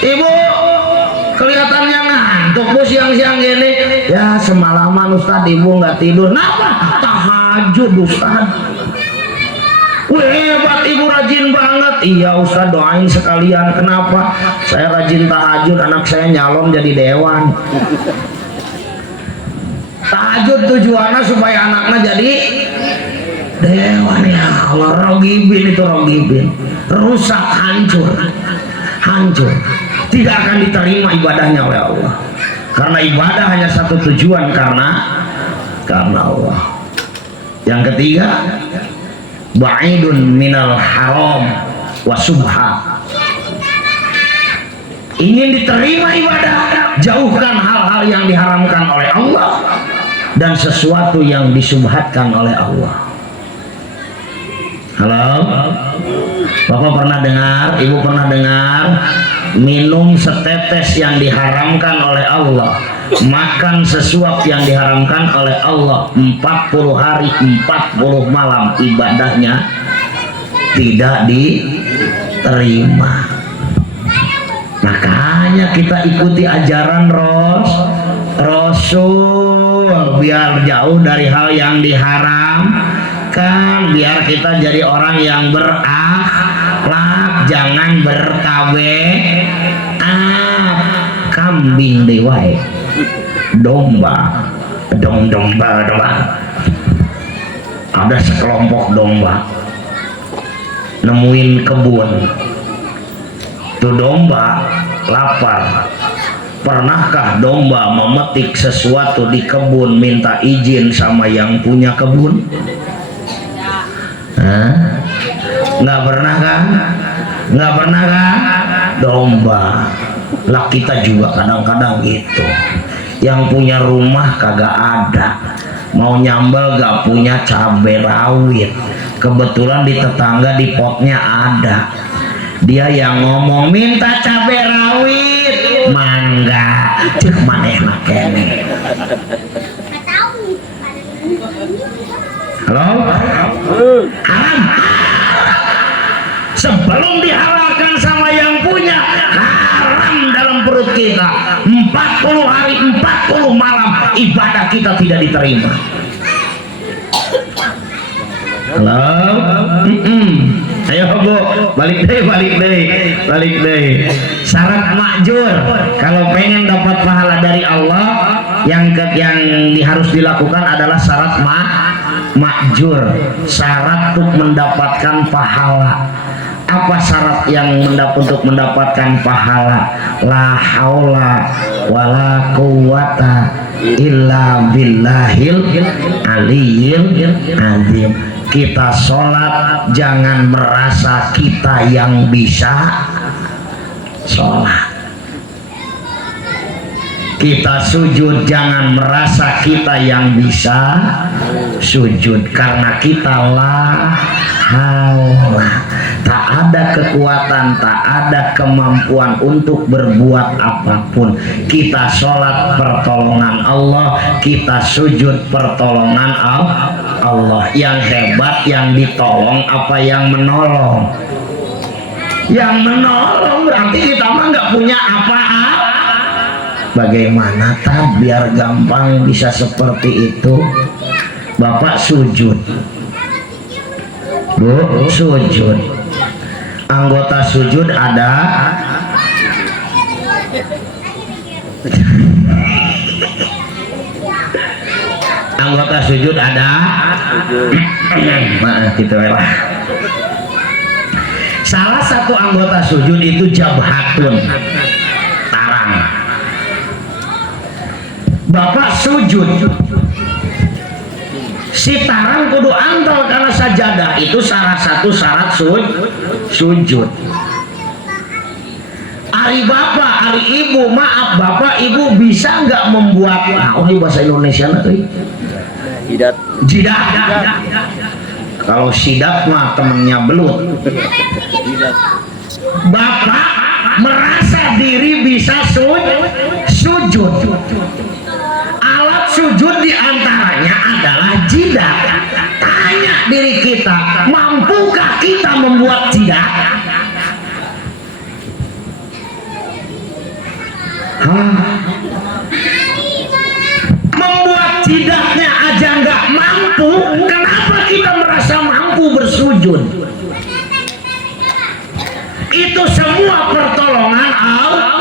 Ibu kelihatannya ngantuk bu siang-siang gini. Ya semalaman Ustaz ibu nggak tidur. Kenapa? Tahajud Ustaz. Hebat ibu rajin banget. Iya Ustaz doain sekalian. Kenapa? Saya rajin tahajud, anak saya nyalon jadi dewan. Tahajud tujuannya supaya anaknya jadi dewan. Ya Allah, rogibin itu rogibin. Rusak, hancur. Hancur. Tidak akan diterima ibadahnya oleh Allah. Karena ibadah hanya satu tujuan, karena Allah. Yang ketiga, ba'idun minal haram wa subha. Ingin diterima ibadah, jauhkan hal-hal yang diharamkan oleh Allah dan sesuatu yang disubhatkan oleh Allah. Halo, Bapak pernah dengar, Ibu pernah dengar minum setetes yang diharamkan oleh Allah, makan sesuap yang diharamkan oleh Allah, 40 hari 40 malam ibadahnya tidak diterima. Makanya kita ikuti ajaran Rasul biar jauh dari hal yang diharamkan, biar kita jadi orang yang berakhlak, jangan kambing dewai, domba. Ada sekelompok domba nemuin kebun. Tuh domba lapar. Pernahkah domba memetik sesuatu di kebun minta izin sama yang punya kebun? Nggak pernah kan? Nggak pernah kan? Domba. Lah kita juga kadang-kadang gitu. Yang punya rumah kagak ada, mau nyambel gak punya cabai rawit, kebetulan di tetangga di potnya ada, dia yang ngomong minta cabai rawit, mangga cek manehna kene. Halo? Haram. Sebelum dihalalkan sama yang punya, haram dalam perut kita. 40 hari 40 malam ibadah kita tidak diterima. Halo? Ayo Bu, balik deh. Syarat makjur kalau pengen dapat pahala dari Allah, yang harus dilakukan adalah syarat makjur, syarat untuk mendapatkan pahala. Apa syarat yang untuk mendapatkan pahala? La haula wala quwata illa billahil aliyyil azim. Kita sholat jangan merasa kita yang bisa sholat. Kita sujud jangan merasa kita yang bisa sujud, karena kita la haula, tak ada kekuatan, tak ada kemampuan untuk berbuat apapun. Kita sholat pertolongan Allah, kita sujud pertolongan Allah. Yang hebat yang ditolong apa yang menolong? Yang menolong berarti kita mah nggak punya apa-apa. Bagaimana tak biar gampang bisa seperti itu? Bapak sujud, Bu sujud. Anggota sujud ada. Anggota sujud ada. Maaf gitu ya. Salah satu anggota sujud itu jabhatun, tarang. Bapak sujud, si tarang kudu antol karena sajadah, itu salah satu syarat sujud. Ari bapak, ari ibu, maaf bapak ibu bisa nggak membuat, oh ini bahasa Indonesia nanti jidat. Kalau sidat mah temennya belut. Bapak merasa diri bisa sujud. Alat sujud diantaranya adalah jidat. Tanya diri kita, mampukah kita membuat jidat? Membuat jidatnya aja nggak mampu, kenapa kita merasa mampu bersujud? Itu semua pertolongan Allah.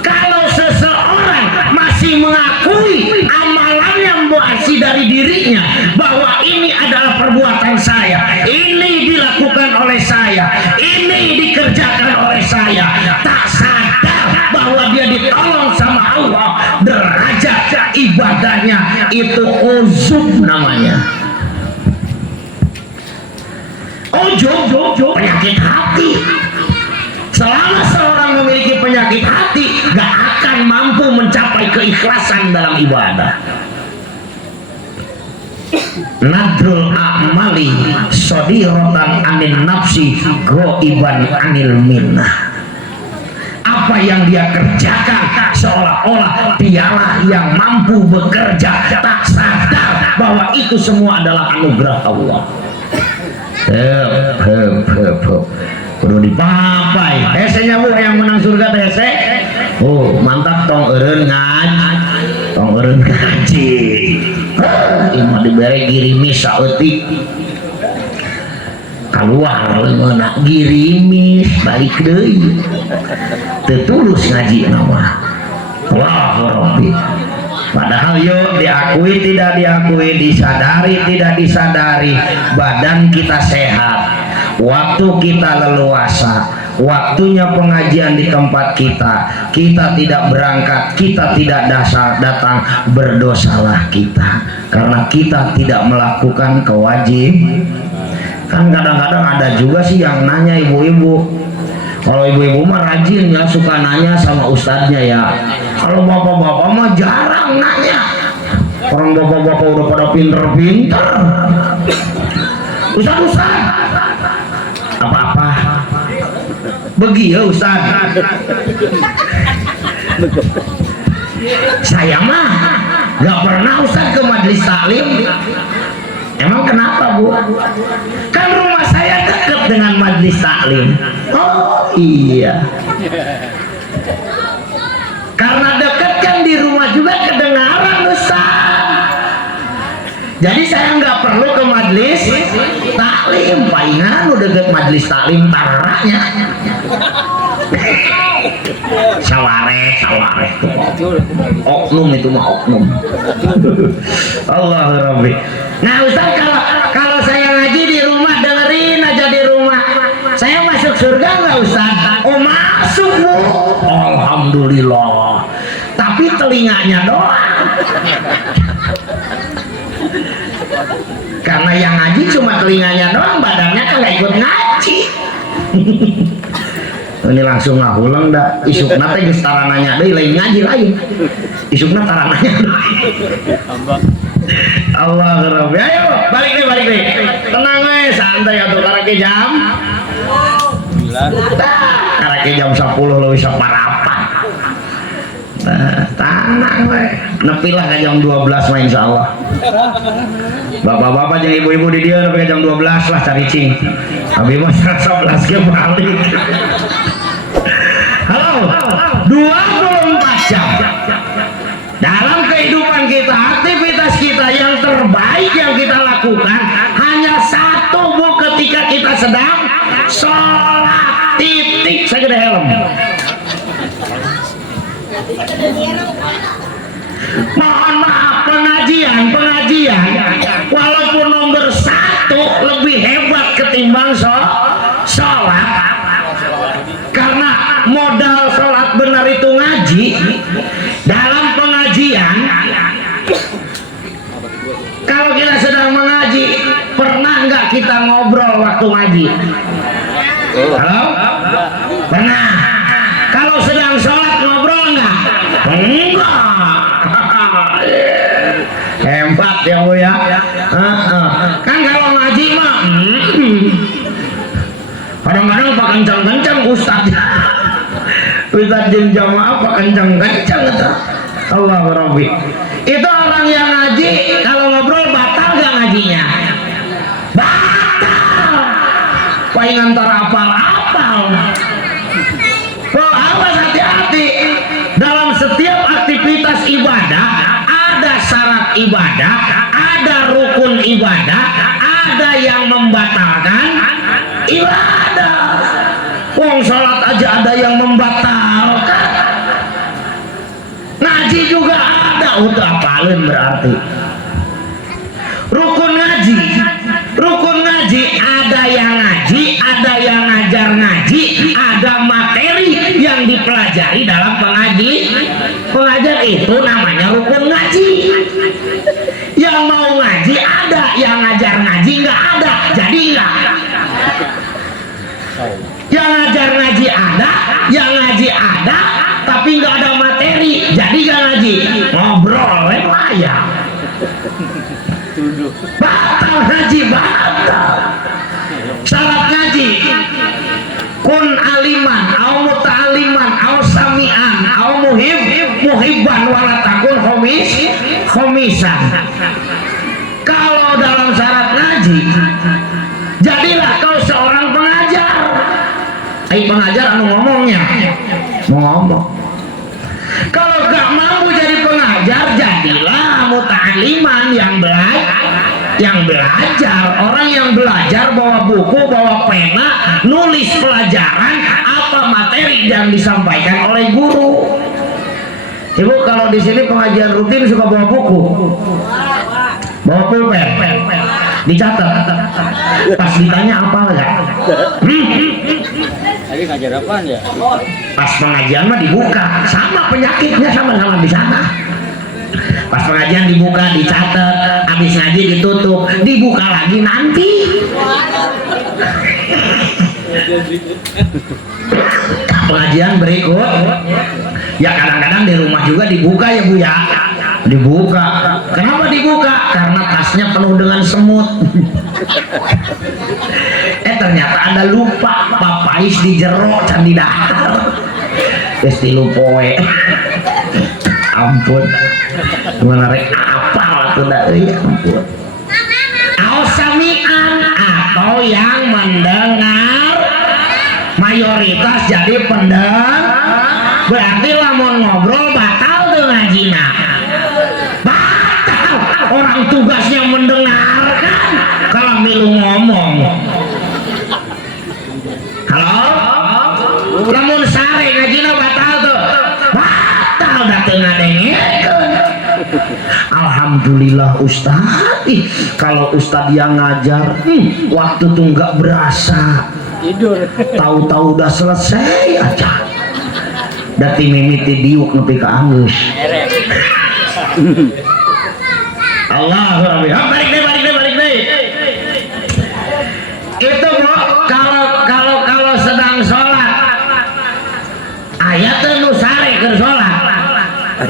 Kalau seseorang masih mengakui amalannya muasyi dari dirinya bahwa ini adalah perbuatan saya, ini dilakukan oleh saya, ini dikerjakan oleh saya, tak sadar bahwa dia ditolong sama Allah, derajat ibadahnya itu uzub namanya. Ujub penyakit hati. Selama seorang memiliki penyakit hati, gak akan mampu mencapai keikhlasan dalam ibadah. Nadrul a'mali sodirotan anin nafsi goiban anil minnah. Apa yang dia kerjakan seolah-olah dialah yang mampu bekerja, tak sadar bahwa itu semua adalah anugerah Allah. Perlu dipapai. Hesenya bu yang menang surga hese. Oh mantap, tong eureun ngaji. Imah dibere girimis saeutik. Keluar meuna girimis balik deui. Teu tulus ngaji nama. Allahu Rabbi. Padahal yuk diakui tidak diakui, disadari tidak disadari, badan kita sehat, waktu kita leluasa, waktunya pengajian di tempat kita tidak berangkat, kita tidak datang, berdosalah kita karena kita tidak melakukan kewajiban. Kan kadang-kadang ada juga sih yang nanya ibu-ibu, kalau ibu-ibu mah rajin ya, suka nanya sama ustadznya ya. Kalau bapak-bapak mah jarang nanya. Orang bapak-bapak udah pada pinter-pinter. Ustadz, apa-apa? Begitu ya ustadz. Saya mah gak pernah ustadz ke majelis taklim. Emang kenapa bu? Kan rumah saya dekat dengan majelis taklim. Oh iya. Karena dekat kan di rumah juga kedengaran ustaz. Jadi saya nggak perlu ke majelis taklim. Palingan udah deket majelis taklim taranya. Sawareh oknum itu mah oknum. Allahu Rabbi. Nah ustaz, kalau saya ngaji di rumah, dengerin aja di rumah, saya masuk surga nggak ustaz? Oh masuk bu, alhamdulillah, tapi telinganya doang. karena yang ngaji cuma telinganya doang, badannya kan nggak ikut ngaji. Ini langsung ngahulang dah isukna teh geus tarananya deui lain ngaji lain isukna tarananya Allah Rabbi. Ayo balik deh tenang we santai atuh karake jam 9 karake jam 10 leuwih saparapat tenang we nepilah ka jam 12 mah insyaallah. Bapak-bapak jeung ibu-ibu di dieu nepi ka jam 12 lah cari cing abi mah 11 ge balik. Halo, 24 jam dalam kehidupan kita, aktivitas kita yang terbaik yang kita lakukan hanya satu, Bu, ketika kita sedang sholat, titik. Saya gede helm. Mohon maaf, pengajian walaupun nomor 1 lebih hebat ketimbang sholat, karena modal sholat benar itu ngaji. Dalam pengajian, kalau kita sedang mengaji, pernah nggak kita ngobrol waktu ngaji? Halo? Pernah. Kalau sedang sholat ngobrol nggak? Enggak. Hebat ya Bu ya. Kan kalau ngaji mah kadang-kadang pak kencang-kencang Ustaz jeung jamaah pak kencang-kencang kata Allah Rabbi. Itu orang yang ngaji kalau ngobrol batal gak ngajinya? Batal. Paling antara apal-apal. Oh, awas hati-hati. Dalam setiap aktivitas ibadah ada syarat ibadah, ada rukun ibadah, ada yang membatalkan ibadah. Wong sholat aja ada yang membatalkan, ngaji juga ada. Untuk apalin berarti rukun ngaji ada yang ngaji, ada yang ngajar ngaji, ada materi yang dipelajari dalam pengajar itu namanya rukun ngaji. Yang mau ngaji ada, yang ngajar ngaji nggak ada, jadi nggak. Yang ngajar ngaji ada, yang ngaji ada, tapi nggak ada materi, jadi nggak ngaji. Ngobrol ya, batal ngaji, batal. Syarat ngaji, kun aliman, au muta'aliman, au sami'an, au muhibban, walatakun khomisan. Kalau dalam syarat ngaji, jadilah kau seorang pengajar. Pengajar anu ngomongnya mau ngomong. Kalau gak mampu jadi pengajar, jadilah muta'aliman, yang belajar. Orang yang belajar bawa buku, bawa pena, nulis pelajaran apa materi yang disampaikan oleh guru. Ibu kalau di sini pengajian rutin suka bawa buku, bawa pulpen, dicatat. Pas ditanya apa enggak? Tadi ngajar apaan ya? Pas pengajian mah dibuka, sama penyakitnya sama-sama di sana. Pas pengajian dibuka, dicatat, habis ngaji ditutup, dibuka lagi nanti. Pengajian berikut, ya kadang-kadang di rumah juga dibuka ya Bu ya. Dibuka. Kenapa dibuka? Karena tasnya penuh dengan semut. Ternyata ada lupa papais di jero can di dahar. Geus dilupoe. Ampun. Gimana rek apal atuh da euy ampun. Ausamian atau yang mendengar, mayoritas jadi pendengar. Berarti lamun ngobrol batal tuh ngajina. Batal. Orang tugasnya mendengarkan, kalau milu ngomong. Halo? Lamun sare ngajina batal tuh. Batal dateng ngadengekeun. Alhamdulillah Ustaz. Kalau Ustaz yang ngajar, waktu tuh nggak berasa. Tidur. Tahu-tahu udah selesai aja. Dati mimiti diuk nepi ka anggeus. Allahu Akbar. Balik deh.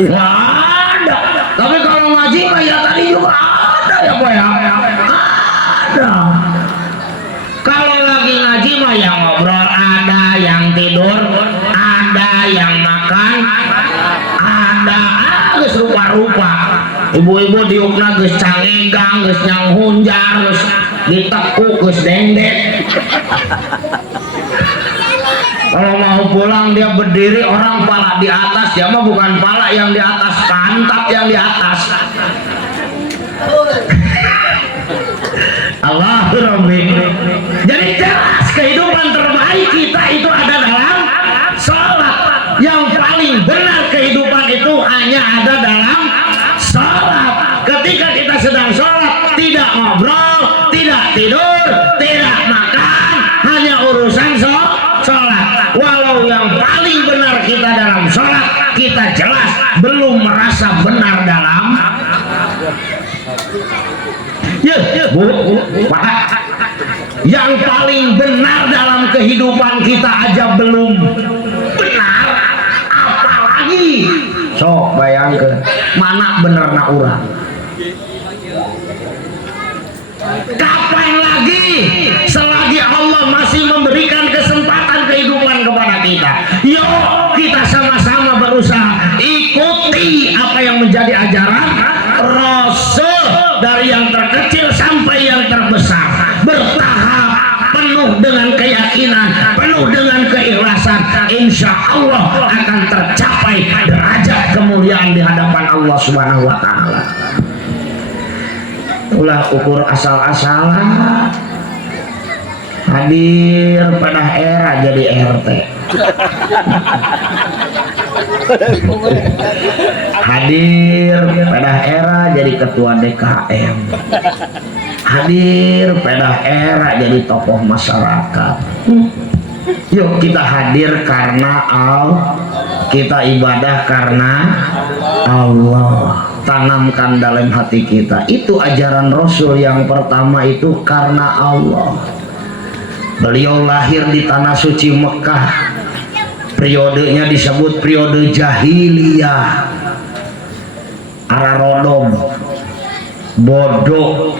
Nggak ada. Tapi kalau ngaji mah ya tadi juga ada ya Pak ya. Ada. Kalau lagi ngaji mah yang ngobrol ada, yang tidur ada, yang makan ada, geus rupa-rupa. Ibu-ibu diukna geus cangegang, geus nyang hunjar, geus ditekuk, geus dendek. Kalau mau pulang dia berdiri, orang pala di atas, dia mah bukan pala yang di atas, pantat yang di atas. Allahu Rabbi. Jadi jelas kehidupan terbaik kita itu ada dalam sholat. Yang paling benar kehidupan itu hanya ada dalam sholat. Ketika kita sedang sholat, tidak ngobrol, tidak tidur, tidak makan, hanya urusan sholat. Walau yang paling benar kita dalam sholat, kita jelas belum merasa benar dalam Bu, Pak. Yang paling benar dalam kehidupan kita aja belum benar, apalagi sok bayangkan mana bener na urang. Kapan lagi selagi Allah masih memberikan kesempatan kehidupan kepada kita, yuk kita sama-sama berusaha ikuti apa yang menjadi ajaran Rasul dari yang terkecil sampai yang terbesar, bertahap, penuh dengan keyakinan, penuh dengan keikhlasan. Insya Allah akan tercapai derajat kemuliaan di hadapan Allah Subhanahu wa Ta'ala. Ulah ukur asal-asalan, hadir pada era jadi RT, hadir pada era jadi ketua DKM, hadir pada era jadi tokoh masyarakat. Yuk kita hadir karena Allah, kita ibadah karena Allah. Tanamkan dalam hati kita itu ajaran Rasul yang pertama itu karena Allah. Beliau lahir di tanah suci Mekah, periodenya disebut periode jahiliyah, ararodom, bodoh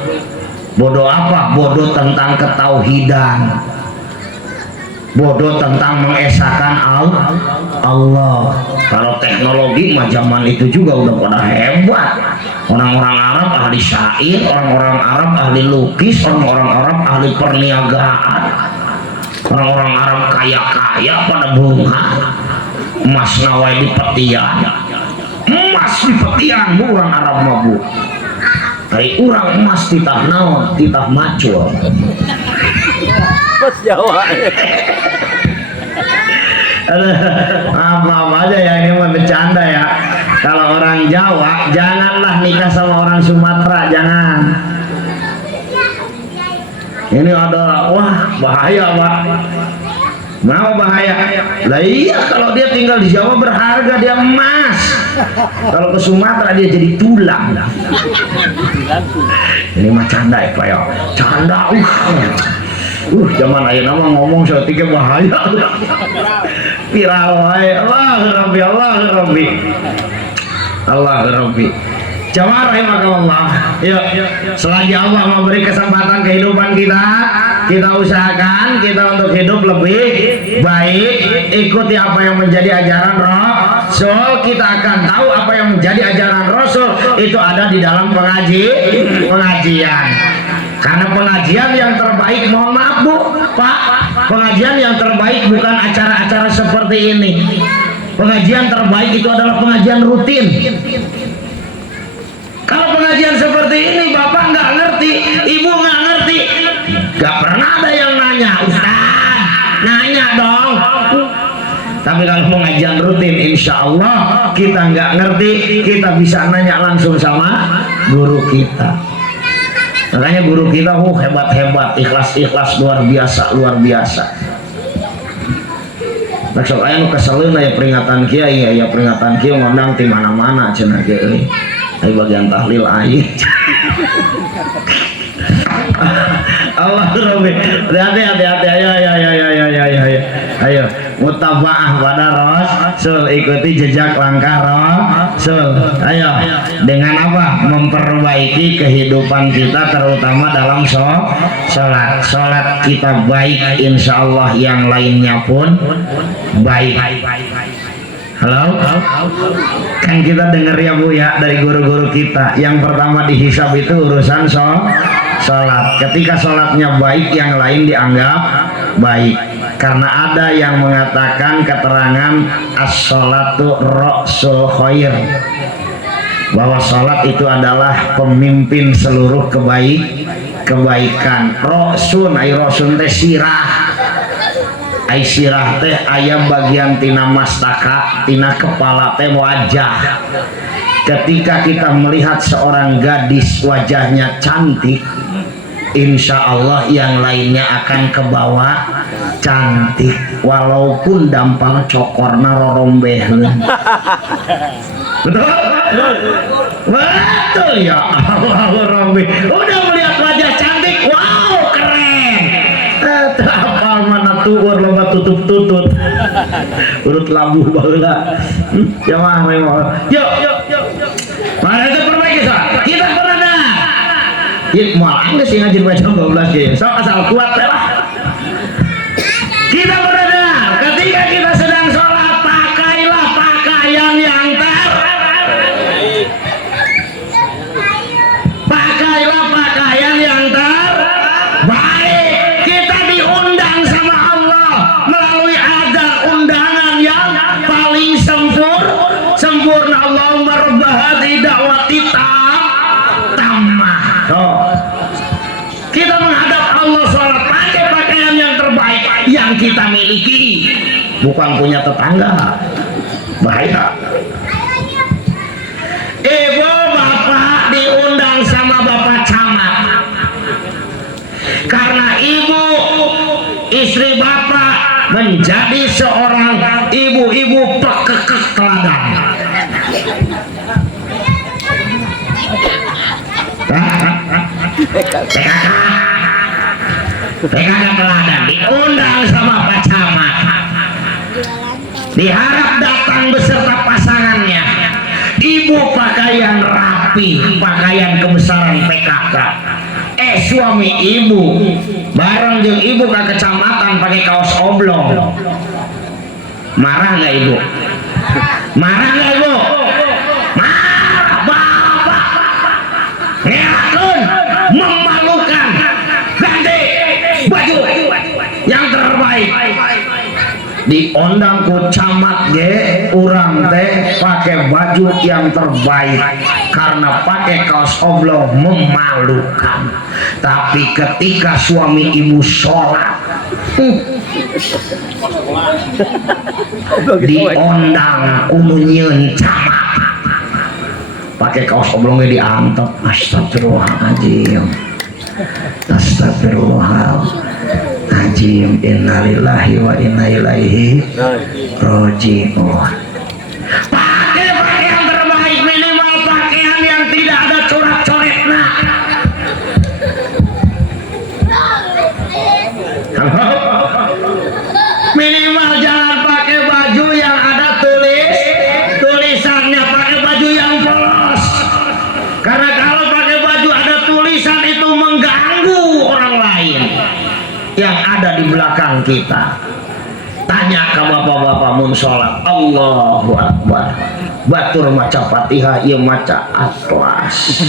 apa? Bodoh tentang ketauhidan, bodoh tentang mengesahkan Allah. Kalau teknologi mah zaman itu juga udah pada hebat. Orang-orang Arab ahli syair, orang-orang Arab ahli lukis, orang-orang Arab ahli perniagaan, orang-orang Arab kaya-kaya pada bunga emas nawai di petian, emas di petian bu orang Arab mabu. Dari orang emas titah naon, titah macul. Mas Jawa. Maaf aja ya, ini mah bercanda ya. Kalau orang Jawa janganlah nikah sama orang Sumatera, jangan. Ini adalah wah bahaya Pak. Kenapa bahaya? Lah iya, kalau dia tinggal di Jawa berharga, dia emas. Kalau ke Sumatera dia jadi tulang. Ini mah canda ya Pak ya. Canda zaman ayeuna nama ngomong seketika bahaya. Viral wae. Allah Rabbi, Allah Rabbi. Allah Rabbi. Jamaah rahimakumullah. Yuk, selagi Allah memberi kesempatan kehidupan kita, kita usahakan kita untuk hidup lebih baik, ikuti apa yang menjadi ajaran Rasul. Kita akan tahu apa yang menjadi ajaran Rasul itu ada di dalam pengajian. Karena pengajian yang terbaik, mohon maaf Bu, Pak, pengajian yang terbaik bukan acara-acara seperti ini. Pengajian terbaik itu adalah pengajian rutin. Kalau pengajian seperti ini Bapak nggak ngerti, Ibu nggak ngerti, nggak pernah ada yang nanya, Ustaz, nanya dong. Tapi kalau pengajian rutin, insya Allah kita nggak ngerti, kita bisa nanya langsung sama guru kita. Makanya guru kita hebat-hebat, ikhlas-ikhlas, luar biasa. Maksud aya nu keseleun aya peringatan kiai, ya peringatan kiai ngundang di mana-mana cenah kieu. Ai bagian tahlil ai. Allah Rabbi. Hati-hati ayo. Ayo, mutabaah pada Sul, ikuti jejak langkah Rasul. Ayo, dengan apa? Memperbaiki kehidupan kita, terutama dalam sholat. Sholat kita baik, insya Allah yang lainnya pun baik. Halo? Kan kita dengar ya Bu ya dari guru-guru kita, yang pertama dihisab itu urusan sholat. Ketika sholatnya baik, yang lain dianggap baik. Karena ada yang mengatakan keterangan as-sholatu ra'sul khair, bahwa sholat itu adalah pemimpin seluruh kebaikan. Ra'sun ay ra'sun teh sirah, ai sirah teh aya bagian tina mastaka, tina kepala teh wajah. Ketika kita melihat seorang gadis wajahnya cantik, insya Allah yang lainnya akan kebawa cantik, walaupun dampang cokorna rorombehun. Betul? Betul ya Allah, rorombeh. Udah melihat wajah cantik, wow keren. Apa mana tuur loba tutup-tutut. Urut labuh baheula. Ya mah memang. Yuk. Mana itu perbaiki soal. Kita pernah moal anda sih ngajin baca 12 ya. So asal kuat lah. Kita berada ketika kita sedang sholat, pakailah pakaian yang terbaik. Pakailah pakaian yang terbaik. Kita diundang sama Allah melalui azan, undangan yang paling sempurna. Allahumma rabb hadhihi da'wati tammah. Kita menghadap Allah sholat pakai pakaian yang terbaik yang kita miliki, bukan punya tetangga. Bahaya. Ibu bapak diundang sama bapak camat, karena ibu istri bapak menjadi seorang ibu-ibu pekekek teladan. PKK teladan diundang sama Pak Camat, diharap datang beserta pasangannya. Ibu pakaian rapi, pakaian kebesaran PKK. Suami ibu bareng jeung ibu ke kecamatan pakai kaos oblong. Marah nggak ibu? Marah nggak ibu? Marah bapak. Ngelakuin memalukan, ganti baju yang terbaik. Diundang ku camat ge, urang teh pakai baju yang terbaik karena pakai kaos oblong memalukan. Tapi ketika suami ibu sholat, diundang kununyeun camat pakai kaos oblongnya diantep. Astagfirullahaladzim, astagfirullahaladzim, innalillahi wa inna ilaihi raji'un. Pakai pakaian terbaik, minimal pakaian yang tidak ada coret-coretnya. Minimal jangan pakai baju yang ada tulisannya, pakai baju yang polos. Karena kalau pakai baju ada tulisan itu mengganggu orang lain yang ada di belakang kita. Tanya ke bapak-bapak mun sholat, Allahu Akbar, batur maca Fatihah, ieu maca Atlas.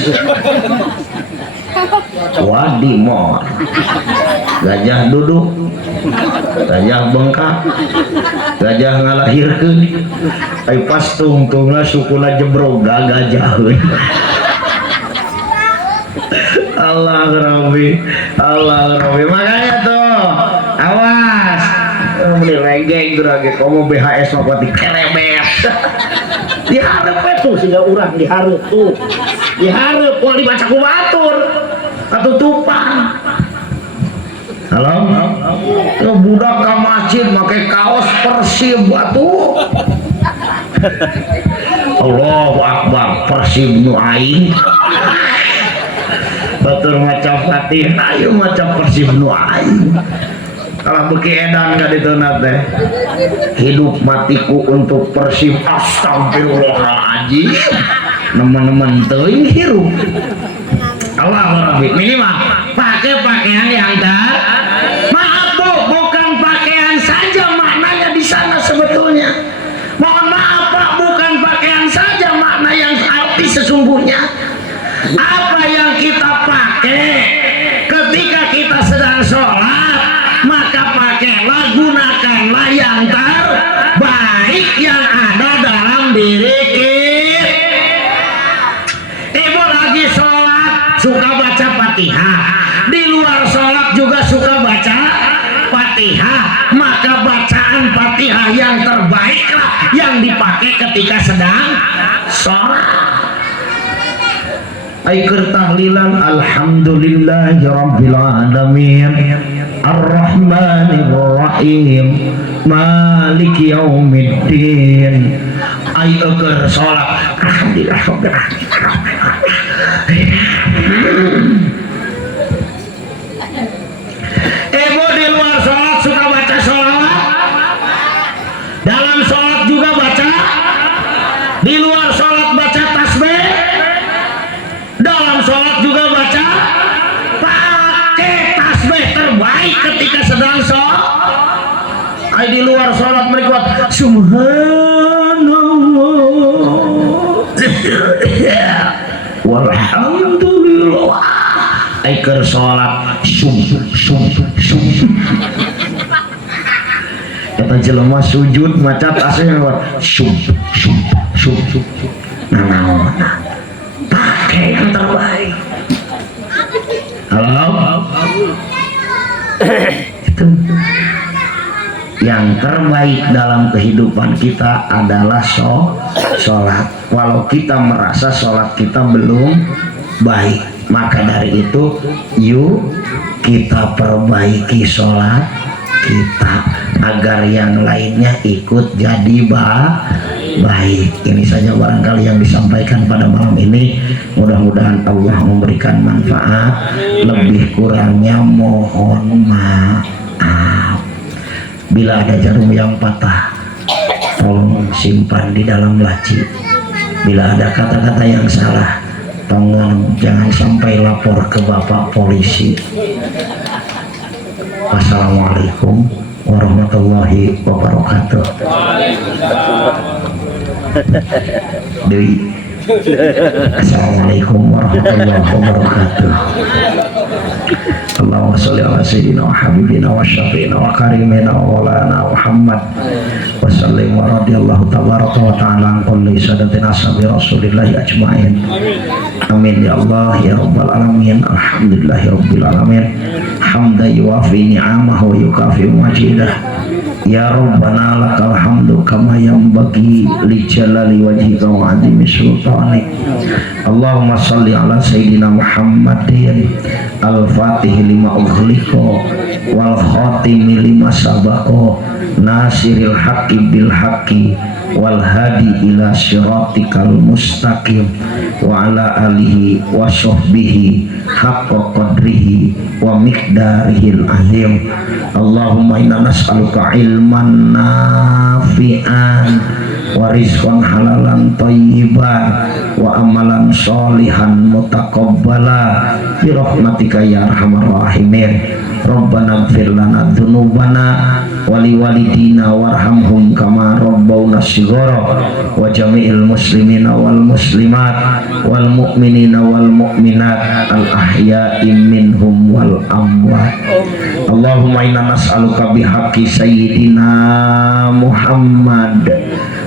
Wadi mor, gajah duduk, gajah bengkak, gajah ngalahirkeun, ai pas tungtungna sukuna jebroga gajah. Allah Rabbi, makanya tuh awas, ini legeng gerage kamu BHS apa di kelebet. Diharap tuh sehingga urang diharap tuh, diharap kalau dibaca ku batur atau tupan. Halo, tuh budak ke masjid pakai kaos Persib atuh. Allahu Akbar, Persib nu aing. Batur maca Fatihah, ayo maca Persib nu aing. kalau beki edan gak ditunat teh hidup matiku untuk Persib. Astagfirullahaladzim, teman-teman teuing hirup Allah Rabbi. Minimal pakai pakaian yang maaf Bu, bukan pakaian saja maknanya di sana sebetulnya. Mohon maaf Pak, bukan pakaian saja makna yang arti sesungguhnya. Apa yang kita pakai ketika kita sedang sholat, maka pakailah, gunakanlah yang terbaik yang ada dalam diri kita. Ibu lagi sholat suka baca Fatihah, di luar sholat juga suka baca Fatihah, maka bacaan Fatihah yang terbaiklah yang dipakai ketika sedang sholat. Aikir tahlilan alhamdulillahi rabbil alamin arrahmanirrahim maliki yaumiddin. Aikir sholat alhamdulillah rabbil alamin. Ibu di luar sholat suka baca sholawat, dalam sholat juga baca, di luar sholat baca tasbih, dalam sholat juga baca. Pakai tasbih terbaik ketika sedang sholat. Di luar sholat mereka subhanallah walhamdulillah. Aikir sholat kata jelema sujud maca tasbih nah pakai yang terbaik. Halo itu yang terbaik dalam kehidupan kita adalah sholat. Walau kita merasa sholat kita belum baik, maka dari itu yuk kita perbaiki sholat kita agar yang lainnya ikut jadi baik. Ini saja barangkali yang disampaikan pada malam ini. Mudah-mudahan Allah memberikan manfaat. Lebih kurangnya mohon maaf. Bila ada jarum yang patah, tolong simpan di dalam laci. Bila ada kata-kata yang salah, tolong jangan sampai lapor ke Bapak polisi. Wassalamualaikum warahmatullahi wabarakatuh. Dewi. Assalamualaikum warahmatullahi wabarakatuh. Allahumma sholli ala sayyidina wa habibina wa syafi'ina wa karimina wa maulana Muhammad wa sallim wa radiyallahu tabaraka wa ta'ala an kulli sadatina ashabi rasulillahi ajma'in. Amin ya Allah ya rabbal alamin. Alhamdulillahi rabbil alamin. Hamda yuwafi ni'amahu wa yukafi majidah. Ya Rabbana lakal hamdu kama yanbaghi li jalali wajhika wa 'azimi sultanik. Allahumma shalli ala sayyidina Muhammadin al-fatih lima ughliqa wal khatimi lima sabaqa nasiril haqqi bil haqqi wal hadi ila siratikal mustaqim wa ala alihi wa sahbihi haqqa qadrihi wa miqdarihil azim. Allahumma inna nas'aluka ilman nafi'an wa rizqan halalan thayyiban wa amalan sholihan mutaqabbala bi rahmatika ya arhamar rahimin. Rabbana ighfir lana dzunubana wa liwalidina warhamhum kama rabbawna shighara wa jami'il muslimina wal muslimat wal mu'minina wal mu'minat al ahya'i minhum wal amwat. Allahumma inna nas'aluka bihaqqi sayyidina Muhammad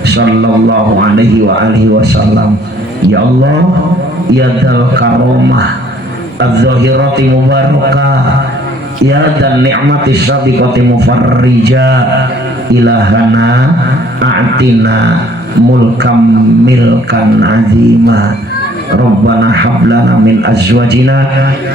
sallallahu alaihi wa alihi wasallam. Ya Allah ya dal karomah adz-dzahirati mubarakah ya dan ni'mati sabiqati mufarrija ilahana a'tina mulkam milkan azima. Rabbana hablana min azwajina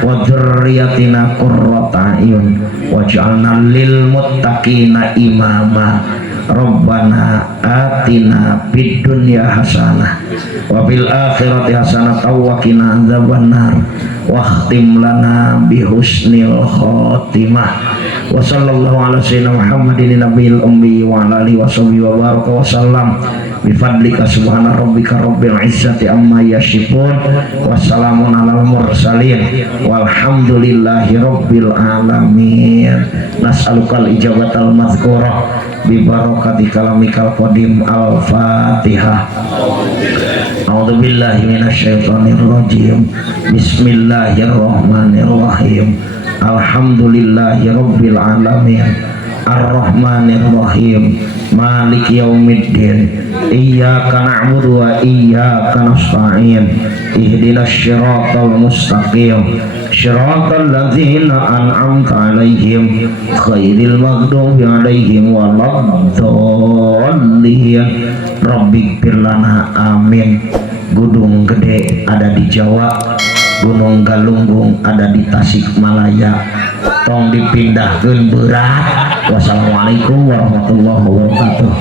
wa dzurriyyatina qurrata a'yun waj'alna lil muttaqina imama. Rabbana atina fid dunya hasanah wa fil akhirati hasanah wa qina adzabannar wa khtim lana bi husnil khotimah wa sallallahu ala sayyidina Muhammadin nabiyil ummi wa ala alihi washabihi wa baraka wa sallam bi fadlika subhana rabbika rabbil izzati amma yasifun wassalamun alal mursalin walhamdulillahi rabbil alamin. Nas'alukal ijabatal mazkurah bi barakati kalamikal qadim. Al-Fatihah. A'udzu billahi minasyaitonir rajim. Bismillahirrahmanirrahim. Alhamdulillahi rabbil alamin. Ar-Rahmanir Rahim. Maliki yaumiddin. Iyyaka na'budu wa iyyaka nasta'in. Ihdinas siratal mustaqim. Shiratal ladzina an'amta 'alaihim ghairil maghdubi 'alaihim waladdallin. Rabbighfir lana. Amin. Gunung Gede ada di Jawa, Gunung Galunggung ada di Tasikmalaya. Tong dipindahkeun berat. Wassalamualaikum warahmatullahi wabarakatuh.